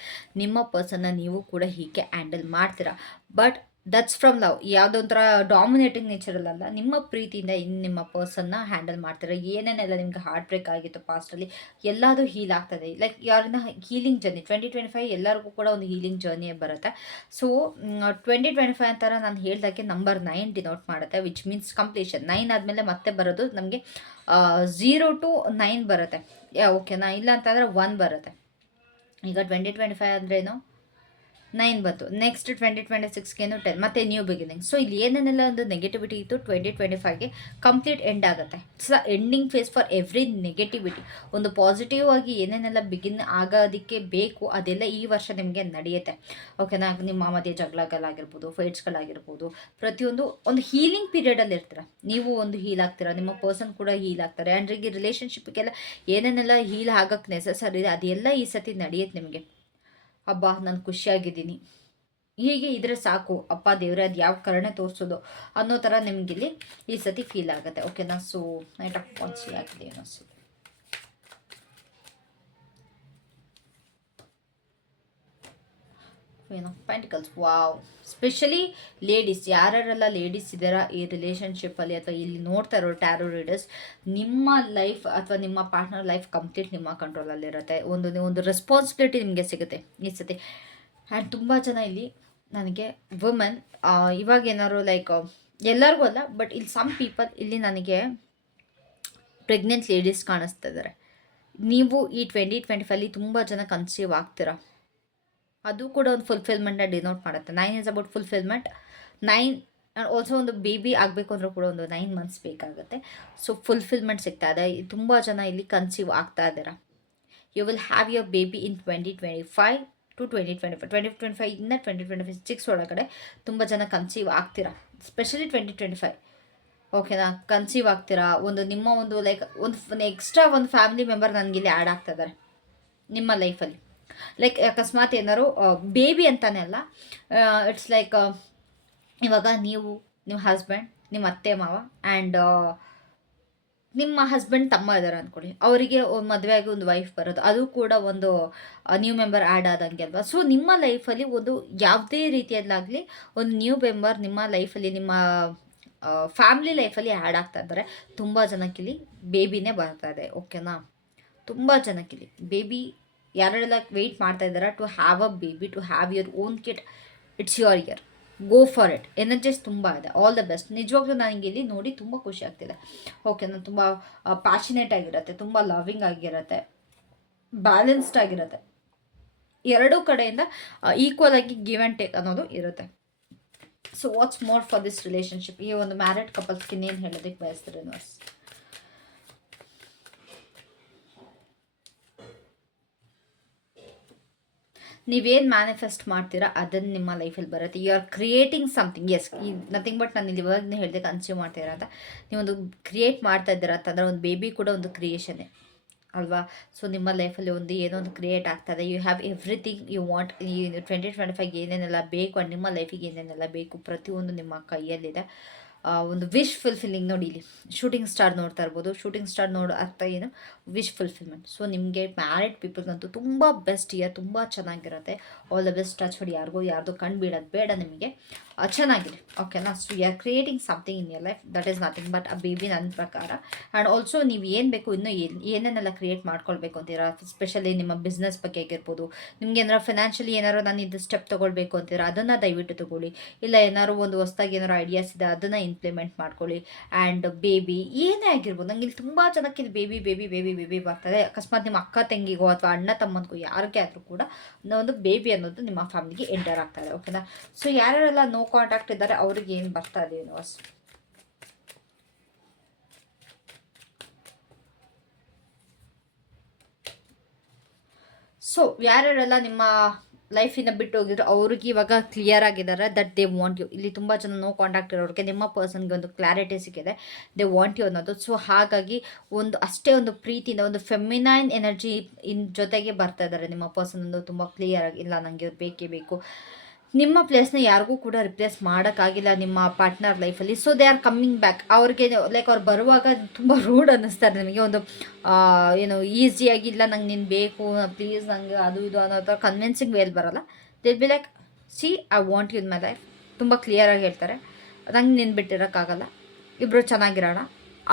ನಿಮ್ಮ ಪರ್ಸನ್ನ ನೀವು ಕೂಡ ಹೀಗೆ ಹ್ಯಾಂಡಲ್ ಮಾಡ್ತೀರಾ. But that's from love. ಯಾವುದೋ ಒಂಥರ ಡಾಮಿನೇಟಿಂಗ್ ನೇಚರಲ್ಲ, ನಿಮ್ಮ ಪ್ರೀತಿಯಿಂದ ಇನ್ನು ನಿಮ್ಮ ಪರ್ಸನ್ನ ಹ್ಯಾಂಡಲ್ ಮಾಡ್ತಾರೆ. ಏನೇನೆಲ್ಲ ನಿಮ್ಗೆ ಹಾರ್ಟ್ ಬ್ರೇಕ್ ಆಗಿತ್ತು ಪಾಸ್ಟಲ್ಲಿ, ಎಲ್ಲದೂ ಹೀಲ್ ಆಗ್ತದೆ. ಲೈಕ್ ಯಾರನ್ನ ಹೀಲಿಂಗ್ ಜರ್ನಿ 2025 ಎಲ್ಲರಿಗೂ ಕೂಡ ಒಂದು ಹೀಲಿಂಗ್ ಜರ್ನಿಯೇ ಬರುತ್ತೆ. ಸೊ 2025 ಅಂತಾರ ನಾನು ಹೇಳ್ದಾಗೆ ನಂಬರ್ 9 ಡಿನೋಟ್ ಮಾಡುತ್ತೆ, ವಿಚ್ ಮೀನ್ಸ್ ಕಂಪ್ಲೀಷನ್. 9 ಆದಮೇಲೆ ಮತ್ತೆ ಬರೋದು ನಮಗೆ 0 to 9 ಬರುತ್ತೆ. ಓಕೆನಾ? ಇಲ್ಲ ಅಂತಂದರೆ 1 ಬರುತ್ತೆ. ಈಗ 2025 ಅಂದ್ರೇನು 9 ಬಂತು. ನೆಕ್ಸ್ಟ್ 2026ಗೇನು 10, ಮತ್ತೆ ನ್ಯೂ ಬಿಗಿನಿಂಗ್. ಸೊ ಇಲ್ಲಿ ಏನೇನೆಲ್ಲ ಒಂದು ನೆಗೆಟಿವಿಟಿ ಇತ್ತು 2025ಗೆ ಕಂಪ್ಲೀಟ್ ಎಂಡ್ ಆಗುತ್ತೆ. It's the ending phase for every negativity. ಒಂದು ಪಾಸಿಟಿವ್ ಆಗಿ ಏನೇನೆಲ್ಲ ಬಿಗಿನ್ ಆಗೋದಕ್ಕೆ ಬೇಕು ಅದೆಲ್ಲ ಈ ವರ್ಷ ನಿಮಗೆ ನಡೆಯುತ್ತೆ. ಓಕೆನಾ? ನಿಮ್ಮ ಮಧ್ಯೆ ಜಗಳಗಳಾಗಿರ್ಬೋದು, ಫೈಟ್ಸ್ಗಳಾಗಿರ್ಬೋದು, ಪ್ರತಿಯೊಂದು ಒಂದು ಹೀಲಿಂಗ್ ಪೀರಿಯಡಲ್ಲಿ ಇರ್ತೀರ. ನೀವು ಒಂದು ಹೀಲ್ ಆಗ್ತೀರಾ, ನಿಮ್ಮ ಪರ್ಸನ್ ಕೂಡ ಹೀಲ್ ಆಗ್ತಾರೆ. ಆ್ಯಂಡ್ ಈಗ ರಿಲೇಷನ್ಶಿಪ್ಗೆಲ್ಲ ಏನೇನೆಲ್ಲ ಹೀಲ್ ಆಗೋಕ್ಕೆ ನೆಸಸರಿ ಇದೆ ಅದೆಲ್ಲ ಈ ಸತಿ ನಡೆಯುತ್ತೆ ನಿಮಗೆ. ಅಬ್ಬಾ ನಾನು ಖುಷಿಯಾಗಿದ್ದೀನಿ, ಹೀಗೆ ಇದ್ರೆ ಸಾಕು ಅಪ್ಪ ದೇವ್ರೆ, ಅದು ಯಾವ ಕರುಣೆ ತೋರಿಸೋದು ಅನ್ನೋ ಥರ ನಿಮಗಿಲ್ಲಿ ಈ ಸತಿ ಫೀಲ್ ಆಗುತ್ತೆ. ಓಕೆನಾ? ಸೊ ನೈಟ್ ಆಫ್ ವಾಂಡ್ಸ್ ಆಗಿದೆ ಅನ್ನಿಸ್ತು. ಏನೋ ಪೆಂಟಿಕಲ್ಸ್, ವಾವ್. ಸ್ಪೆಷಲಿ ಲೇಡೀಸ್, ಯಾರ್ಯಾರೆಲ್ಲ ಲೇಡೀಸ್ ಇದ್ದಾರಾ ಈ ರಿಲೇಷನ್ಶಿಪ್ಪಲ್ಲಿ ಅಥವಾ ಇಲ್ಲಿ ನೋಡ್ತಾ ಇರೋ ಟ್ಯಾರೋ ರೀಡರ್ಸ್, ನಿಮ್ಮ ಲೈಫ್ ಅಥವಾ ನಿಮ್ಮ ಪಾರ್ಟ್ನರ್ ಲೈಫ್ ಕಂಪ್ಲೀಟ್ ನಿಮ್ಮ ಕಂಟ್ರೋಲಲ್ಲಿರುತ್ತೆ. ಒಂದು ರೆಸ್ಪಾನ್ಸಿಬಿಲಿಟಿ ನಿಮಗೆ ಸಿಗುತ್ತೆ ಈ ಸತಿ. ಆ್ಯಂಡ್ ತುಂಬ ಜನ ಇಲ್ಲಿ ನನಗೆ ವುಮೆನ್, ಇವಾಗ ಏನಾದ್ರು ಲೈಕ್ ಎಲ್ಲರಿಗೂ ಅಲ್ಲ, ಬಟ್ ಇಲ್ಲಿ ಸಮ್ ಪೀಪಲ್ ಇಲ್ಲಿ ನನಗೆ ಪ್ರೆಗ್ನೆಂಟ್ ಲೇಡೀಸ್ ಕಾಣಿಸ್ತಾ ಇದ್ದಾರೆ. ನೀವು ಈ 2025 ತುಂಬ ಜನ ಕನ್ಸೀವ್ ಆಗ್ತೀರಾ. ಅದು ಕೂಡ ಒಂದು ಫುಲ್ಫಿಲ್ಮೆಂಟ್ನ ಡಿನೋಟ್ ಮಾಡುತ್ತೆ. 9 is about fulfilment. 9 and also ಒಂದು ಬೇಬಿ ಆಗಬೇಕು ಅಂದರೂ ಕೂಡ ಒಂದು 9 ಮಂತ್ಸ್ ಬೇಕಾಗುತ್ತೆ. ಸೊ ಫುಲ್ಫಿಲ್ಮೆಂಟ್ ಸಿಗ್ತಾ ಇದೆ. ತುಂಬ ಜನ ಇಲ್ಲಿ ಕನ್ಸೀವ್ ಆಗ್ತಾ ಇದ್ದೀರಾ. You will have your baby in 2025 to 2025. 2025 ಇಂದ 2026 ಒಳಗಡೆ ತುಂಬ ಜನ ಕನ್ಸೀವ್ ಆಗ್ತೀರಾ. ಸ್ಪೆಷಲಿ 2025. ಓಕೆನಾ? ಕನ್ಸೀವ್ ಆಗ್ತೀರಾ. ನಿಮ್ಮ ಒಂದು ಲೈಕ್ ಒಂದು ಎಕ್ಸ್ಟ್ರಾ ಒಂದು ಫ್ಯಾಮಿಲಿ ಮೆಂಬರ್ ನನಗಿಲ್ಲಿ ಆ್ಯಡ್ ಆಗ್ತಾ ಇದ್ದಾರೆ ನಿಮ್ಮ ಲೈಫಲ್ಲಿ. ಲೈಕ್ ಅಕಸ್ಮಾತ್ ಏನಾದ್ರು ಬೇಬಿ ಅಂತಾನೆ ಅಲ್ಲ, ಇಟ್ಸ್ ಲೈಕ್ ಇವಾಗ ನೀವು, ನಿಮ್ಮ ಹಸ್ಬೆಂಡ್, ನಿಮ್ಮ ಅತ್ತೆ ಮಾವ ಆ್ಯಂಡ್ ನಿಮ್ಮ ಹಸ್ಬೆಂಡ್ ತಮ್ಮ ಇದ್ದಾರೆ ಅಂದ್ಕೊಳ್ಳಿ, ಅವರಿಗೆ ಒಂದು ಮದುವೆ ಆಗಿ ಒಂದು ವೈಫ್ ಬರೋದು, ಅದು ಕೂಡ ಒಂದು ನ್ಯೂ ಮೆಂಬರ್ ಆ್ಯಡ್ ಆದಂಗೆ ಅಲ್ವಾ? ಸೊ ನಿಮ್ಮ ಲೈಫಲ್ಲಿ ಒಂದು ಯಾವುದೇ ರೀತಿಯಲ್ಲಾಗಲಿ ಒಂದು ನ್ಯೂ ಮೆಂಬರ್ ನಿಮ್ಮ ಲೈಫಲ್ಲಿ, ನಿಮ್ಮ ಫ್ಯಾಮ್ಲಿ ಲೈಫಲ್ಲಿ ಆ್ಯಡ್ ಆಗ್ತಾ ಇದ್ದಾರೆ. ತುಂಬ ಜನಕ್ಕಿಲ್ಲಿ ಬೇಬಿನೇ ಬರ್ತಾ ಇದೆ. ಓಕೆನಾ? ತುಂಬ ಜನಕ್ಕಿಲ್ಲಿ ಬೇಬಿ, ಯಾರೆಲ್ಲ ವೆಯ್ಟ್ ಮಾಡ್ತಾ ಇದ್ದಾರೆ to have a baby, to have your own kid, it's your year. Go for it. Energies ತುಂಬ ಇದೆ. All the best. ನಿಜವಾಗ್ಲೂ ನನಗೆ ಇಲ್ಲಿ ನೋಡಿ ತುಂಬ ಖುಷಿ ಆಗ್ತಿದೆ. ಓಕೆ, ನಾನು ತುಂಬ ಪ್ಯಾಷನೇಟ್ ಆಗಿರುತ್ತೆ, ತುಂಬ ಲವಿಂಗ್ ಆಗಿರುತ್ತೆ, ಬ್ಯಾಲೆನ್ಸ್ಡ್ ಆಗಿರುತ್ತೆ. ಎರಡೂ ಕಡೆಯಿಂದ ಈಕ್ವಲ್ ಆಗಿ ಗಿವ್ ಆ್ಯಂಡ್ ಟೇಕ್ ಅನ್ನೋದು ಇರುತ್ತೆ. So what's more for this relationship? ಈ ಒಂದು ಮ್ಯಾರಿಡ್ ಕಪಲ್ಸ್ಗೆ ಇನ್ನೇನು ಹೇಳೋದಕ್ಕೆ ಬಯಸ್ತಾರೆ ನರ್ಸ್? ನೀವೇನು ಮ್ಯಾನಿಫೆಸ್ಟ್ ಮಾಡ್ತೀರಾ ಅದನ್ನು ನಿಮ್ಮ ಲೈಫಲ್ಲಿ ಬರುತ್ತೆ. You are creating something. Yes, ಈ ನಥಿಂಗ್ ಬಟ್ ನಾನು ಇಲ್ಲಿ ಇವಾಗ ಹೇಳಿದೆ ಕನ್ಸ್ಯೂಮ್ ಮಾಡ್ತೀರಾ ಅಂತ. ನೀವೊಂದು ಕ್ರಿಯೇಟ್ ಮಾಡ್ತಾ ಇದ್ದೀರಾ ಅಂತಂದರೆ ಒಂದು ಬೇಬಿ ಕೂಡ ಒಂದು ಕ್ರಿಯೇಷನ್ನೇ ಅಲ್ವಾ? ಸೊ ನಿಮ್ಮ ಲೈಫಲ್ಲಿ ಒಂದು ಏನೋ ಒಂದು ಕ್ರಿಯೇಟ್ ಆಗ್ತದೆ. You have everything you want. ಈ 2025 ಏನೇನೆಲ್ಲ ಬೇಕು ಆ್ಯಂಡ್ ನಿಮ್ಮ ಲೈಫಿಗೆ ಏನೇನೆಲ್ಲ ಬೇಕು ಪ್ರತಿಯೊಂದು ನಿಮ್ಮ ಕೈಯಲ್ಲಿದೆ. ಒಂದು ವಿಶ್ ಫುಲ್ಫಿಲ್ಲಿಂಗ್. ನೋಡಿ, ಇಲ್ಲಿ ಶೂಟಿಂಗ್ ಸ್ಟಾರ್ ನೋಡ್ತಾ ಇರ್ಬೋದು. ಶೂಟಿಂಗ್ ಸ್ಟಾರ್ ನೋಡೋ ಅರ್ಥ ಏನು? Wish fulfilment. ಸೊ ನಿಮಗೆ ಮ್ಯಾರಿಡ್ ಪೀಪಲ್ಗಂತೂ ತುಂಬ ಬೆಸ್ಟ್ ಇಯರ್, ತುಂಬ ಚೆನ್ನಾಗಿರುತ್ತೆ. All the best. ಟಚ್ ಮಾಡಿ ಯಾರ್ದು ಕಣ್ಣು ಬೀಳೋದು ಬೇಡ ನಿಮಗೆ. ಚೆನ್ನಾಗಿದೆ. ಓಕೆನಾ? So you are creating something in your life. That is nothing but a baby ನನ್ನ ಪ್ರಕಾರ. ಆ್ಯಂಡ್ ಆಲ್ಸೋ ನೀವು ಏನು ಬೇಕು, ಇನ್ನೂ ಏನೇನೆಲ್ಲ ಕ್ರಿಯೇಟ್ ಮಾಡ್ಕೊಳ್ಬೇಕು ಅಂತೀರಾ, ಸ್ಪೆಷಲಿ ನಿಮ್ಮ ಬಿಸ್ನೆಸ್ ಬಗ್ಗೆ ಆಗಿರ್ಬೋದು, ನಿಮ್ಗೆ ಏನಾರು ಫಿನಾನ್ಷಿಯಲಿ ಏನಾರು ನಾನು ಇದು ಸ್ಟೆಪ್ ತೊಗೊಳ್ಬೇಕು ಅಂತೀರಾ ಅದನ್ನು ದಯವಿಟ್ಟು ತೊಗೊಳ್ಳಿ. ಇಲ್ಲ ಏನಾದ್ರು ಒಂದು ಹೊಸ್ದಾಗಿ ಏನಾರು ಐಡಿಯಾಸ್ ಇದೆ ಅದನ್ನು ಇಂಪ್ಲಿಮೆಂಟ್ ಮಾಡ್ಕೊಳ್ಳಿ. ಆ್ಯಂಡ್ ಬೇಬಿ ಏನೇ ಆಗಿರ್ಬೋದು, ನಂಗೆ ಇಲ್ಲಿ ತುಂಬ ಜನಕ್ಕೆ ಇದು ಬೇಬಿ ಬೇಬಿ ಬೇಬಿ ಬೇಬಿ ಬರ್ತದೆ. ಅಕಸ್ಮಾತ್ ನಿಮ್ಮ ಅಕ್ಕ ತಂಗಿಗೋ ಅಥವಾ ಅಣ್ಣ ತಮ್ಮನಿಗೂ ಯಾರಿಗೆ ಆದರೂ ಕೂಡ ಒಂದು ಬೇಬಿ ಅನ್ನೋದು ನಿಮ್ಮ ಫ್ಯಾಮಿಲಿಗೆ ಎಂಟರ್ ಆಗ್ತಾರೆ. ಓಕೆನಾ? ಸೊ ಯಾರ್ಯಾರೆಲ್ಲ ನೋ ಕಾಂಟ್ಯಾಕ್ಟ್ ಇದ್ದಾರೆ ಅವ್ರಿಗೆ ಏನು ಬರ್ತಾ ಇದೆ ಯೂನಿವರ್ಸ್? ಸೊ ಯಾರ್ಯಾರೆಲ್ಲ ನಿಮ್ಮ ಲೈಫಿನ ಬಿಟ್ಟು ಹೋಗಿದ್ರು ಅವ್ರಿಗೆ ಇವಾಗ ಕ್ಲಿಯರ್ ಆಗಿದ್ದಾರೆ ದಟ್ ದೇ ವಾಂಟ್ ಯು. ಇಲ್ಲಿ ತುಂಬ ಜನ ನೋ ಕಾಂಟ್ಯಾಕ್ಟ್ ಇರೋರಿಗೆ ನಿಮ್ಮ ಪರ್ಸನ್ಗೆ ಒಂದು ಕ್ಲಾರಿಟಿ ಸಿಕ್ಕಿದೆ, ದೇ ವಾಂಟ್ ಯು ಅನ್ನೋದು. ಸೊ ಹಾಗಾಗಿ ಒಂದು ಅಷ್ಟೇ ಒಂದು ಪ್ರೀತಿಯಿಂದ ಒಂದು ಫೆಮಿನೈನ್ ಎನರ್ಜಿ ಜೊತೆಗೆ ಬರ್ತಾ ಇದ್ದಾರೆ ನಿಮ್ಮ ಪರ್ಸನ್. ಒಂದು ತುಂಬ ಕ್ಲಿಯರ್ ಆಗಿ, ಇಲ್ಲ ನನಗೆ ಇವ್ರು ಬೇಕೇ ಬೇಕು. ನಿಮ್ಮ ಪ್ಲೇಸ್ನ ಯಾರಿಗೂ ಕೂಡ ರಿಪ್ಲೇಸ್ ಮಾಡೋಕ್ಕಾಗಿಲ್ಲ ನಿಮ್ಮ ಪಾರ್ಟ್ನರ್ ಲೈಫಲ್ಲಿ. So they are coming back. ಅವ್ರಿಗೆ ಲೈಕ್ ಅವ್ರು ಬರುವಾಗ ತುಂಬ ರೂಡ್ ಅನ್ನಿಸ್ತಾರೆ ನಿಮಗೆ. ಒಂದು ಏನು ಈಸಿಯಾಗಿ, ಇಲ್ಲ ನಂಗೆ ನೀನು ಬೇಕು ಪ್ಲೀಸ್ ನಂಗೆ ಅದು ಇದು ಅನ್ನೋ ಥರ ಕನ್ವಿನ್ಸಿಂಗ್ ವೇಲ್ ಬರೋಲ್ಲ. They'll be like, see I want you in my life, ತುಂಬ ಕ್ಲಿಯರಾಗಿ ಹೇಳ್ತಾರೆ. ನಂಗೆ ನೀನು ಬಿಟ್ಟಿರೋಕ್ಕಾಗಲ್ಲ, ಇಬ್ಬರು ಚೆನ್ನಾಗಿರೋಣ,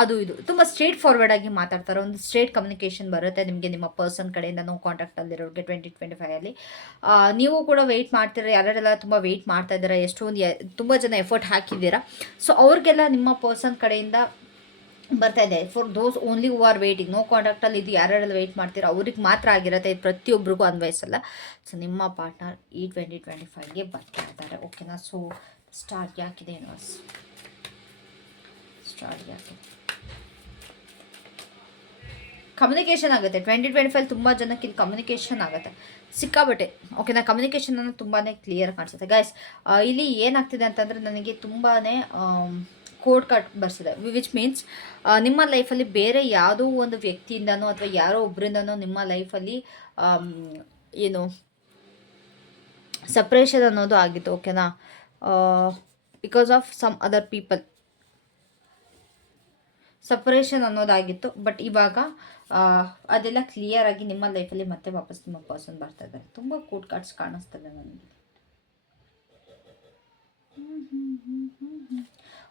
ಅದು ಇದು ತುಂಬ ಸ್ಟ್ರೇಟ್ ಫಾರ್ವರ್ಡ್ ಆಗಿ ಮಾತಾಡ್ತಾರೆ. ಒಂದು ಸ್ಟ್ರೇಟ್ ಕಮ್ಯುನಿಕೇಷನ್ ಬರುತ್ತೆ ನಿಮಗೆ ನಿಮ್ಮ ಪರ್ಸನ್ ಕಡೆಯಿಂದ. ನೋ ಕಾಂಟ್ಯಾಕ್ಟಲ್ಲಿರೋರಿಗೆ 2025 ನೀವು ಕೂಡ ವೆಯ್ಟ್ ಮಾಡ್ತೀರಾ. ಯಾರ್ಯಾರೆಲ್ಲ ತುಂಬ ವೆಯ್ಟ್ ಮಾಡ್ತಾ ಇದ್ದಾರೆ, ಎಷ್ಟೊಂದು ತುಂಬ ಜನ ಎಫರ್ಟ್ ಹಾಕಿದ್ದೀರಾ. ಸೊ ಅವ್ರಿಗೆಲ್ಲ ನಿಮ್ಮ ಪರ್ಸನ್ ಕಡೆಯಿಂದ ಬರ್ತಾ ಇದೆ. For those only who are waiting, no ಕಾಂಟ್ಯಾಕ್ಟಲ್ಲಿ ಇದು ಯಾರ್ಯಾರೆಲ್ಲ ವೆಯ್ಟ್ ಮಾಡ್ತೀರಾ ಅವ್ರಿಗೆ ಮಾತ್ರ ಆಗಿರುತ್ತೆ, ಇದು ಪ್ರತಿಯೊಬ್ಬರಿಗೂ ಅನ್ವಯಿಸಲ್ಲ. ಸೊ ನಿಮ್ಮ ಪಾರ್ಟ್ನರ್ ಈ 2025ಗೆ ಬರ್ತಾ ಇದ್ದಾರೆ. ಓಕೆನಾ? ಸೊ ಸ್ಟಾರ್ಟ್ ಯಾಕಿದೆ ಯೂನಿವರ್ಸ್, ಸ್ಟಾರ್ಟ್ ಯಾಕಿದೆ? ಕಮ್ಯುನಿಕೇಷನ್ ಆಗುತ್ತೆ 2025. ತುಂಬ ಜನಕ್ಕೆ ಇಲ್ಲಿ ಕಮ್ಯುನಿಕೇಷನ್ ಆಗುತ್ತೆ ಸಿಕ್ಕಾಬಟ್ಟೆ. ಓಕೆನಾ? ಕಮ್ಯುನಿಕೇಷನ್ ಅನ್ನೋ ತುಂಬಾ ಕ್ಲಿಯರ್ ಕಾಣಿಸುತ್ತೆ ಗೈಸ್. ಇಲ್ಲಿ ಏನಾಗ್ತಿದೆ ಅಂತಂದರೆ ನನಗೆ ತುಂಬಾ ಕೋಡ್ ಕಾರ್ಡ್ ಬರ್ಸಿದೆ, ವಿಚ್ ಮೀನ್ಸ್ ನಿಮ್ಮ ಲೈಫಲ್ಲಿ ಬೇರೆ ಯಾವುದೋ ಒಂದು ವ್ಯಕ್ತಿಯಿಂದನೋ ಅಥವಾ ಯಾರೋ ಒಬ್ಬರಿಂದನೋ ನಿಮ್ಮ ಲೈಫಲ್ಲಿ ಏನು ಸಪ್ರೇಷನ್ ಅನ್ನೋದು ಆಗಿತ್ತು. ಓಕೆನಾ? Because of some other people suppression ಅನ್ನೋದಾಗಿತ್ತು. ಬಟ್ ಇವಾಗ ಅದೆಲ್ಲ ಕ್ಲಿಯರ್ ಆಗಿ ನಿಮ್ಮ ಲೈಫಲ್ಲಿ ಮತ್ತೆ ವಾಪಸ್ ನಿಮ್ಮ ಪರ್ಸನ್ ಬರ್ತಾ ಇದ್ದಾರೆ. ತುಂಬ ಕೋಡ್ ಕಾರ್ಡ್ಸ್ ಕಾಣಿಸ್ತದೆ ನನಗೆ.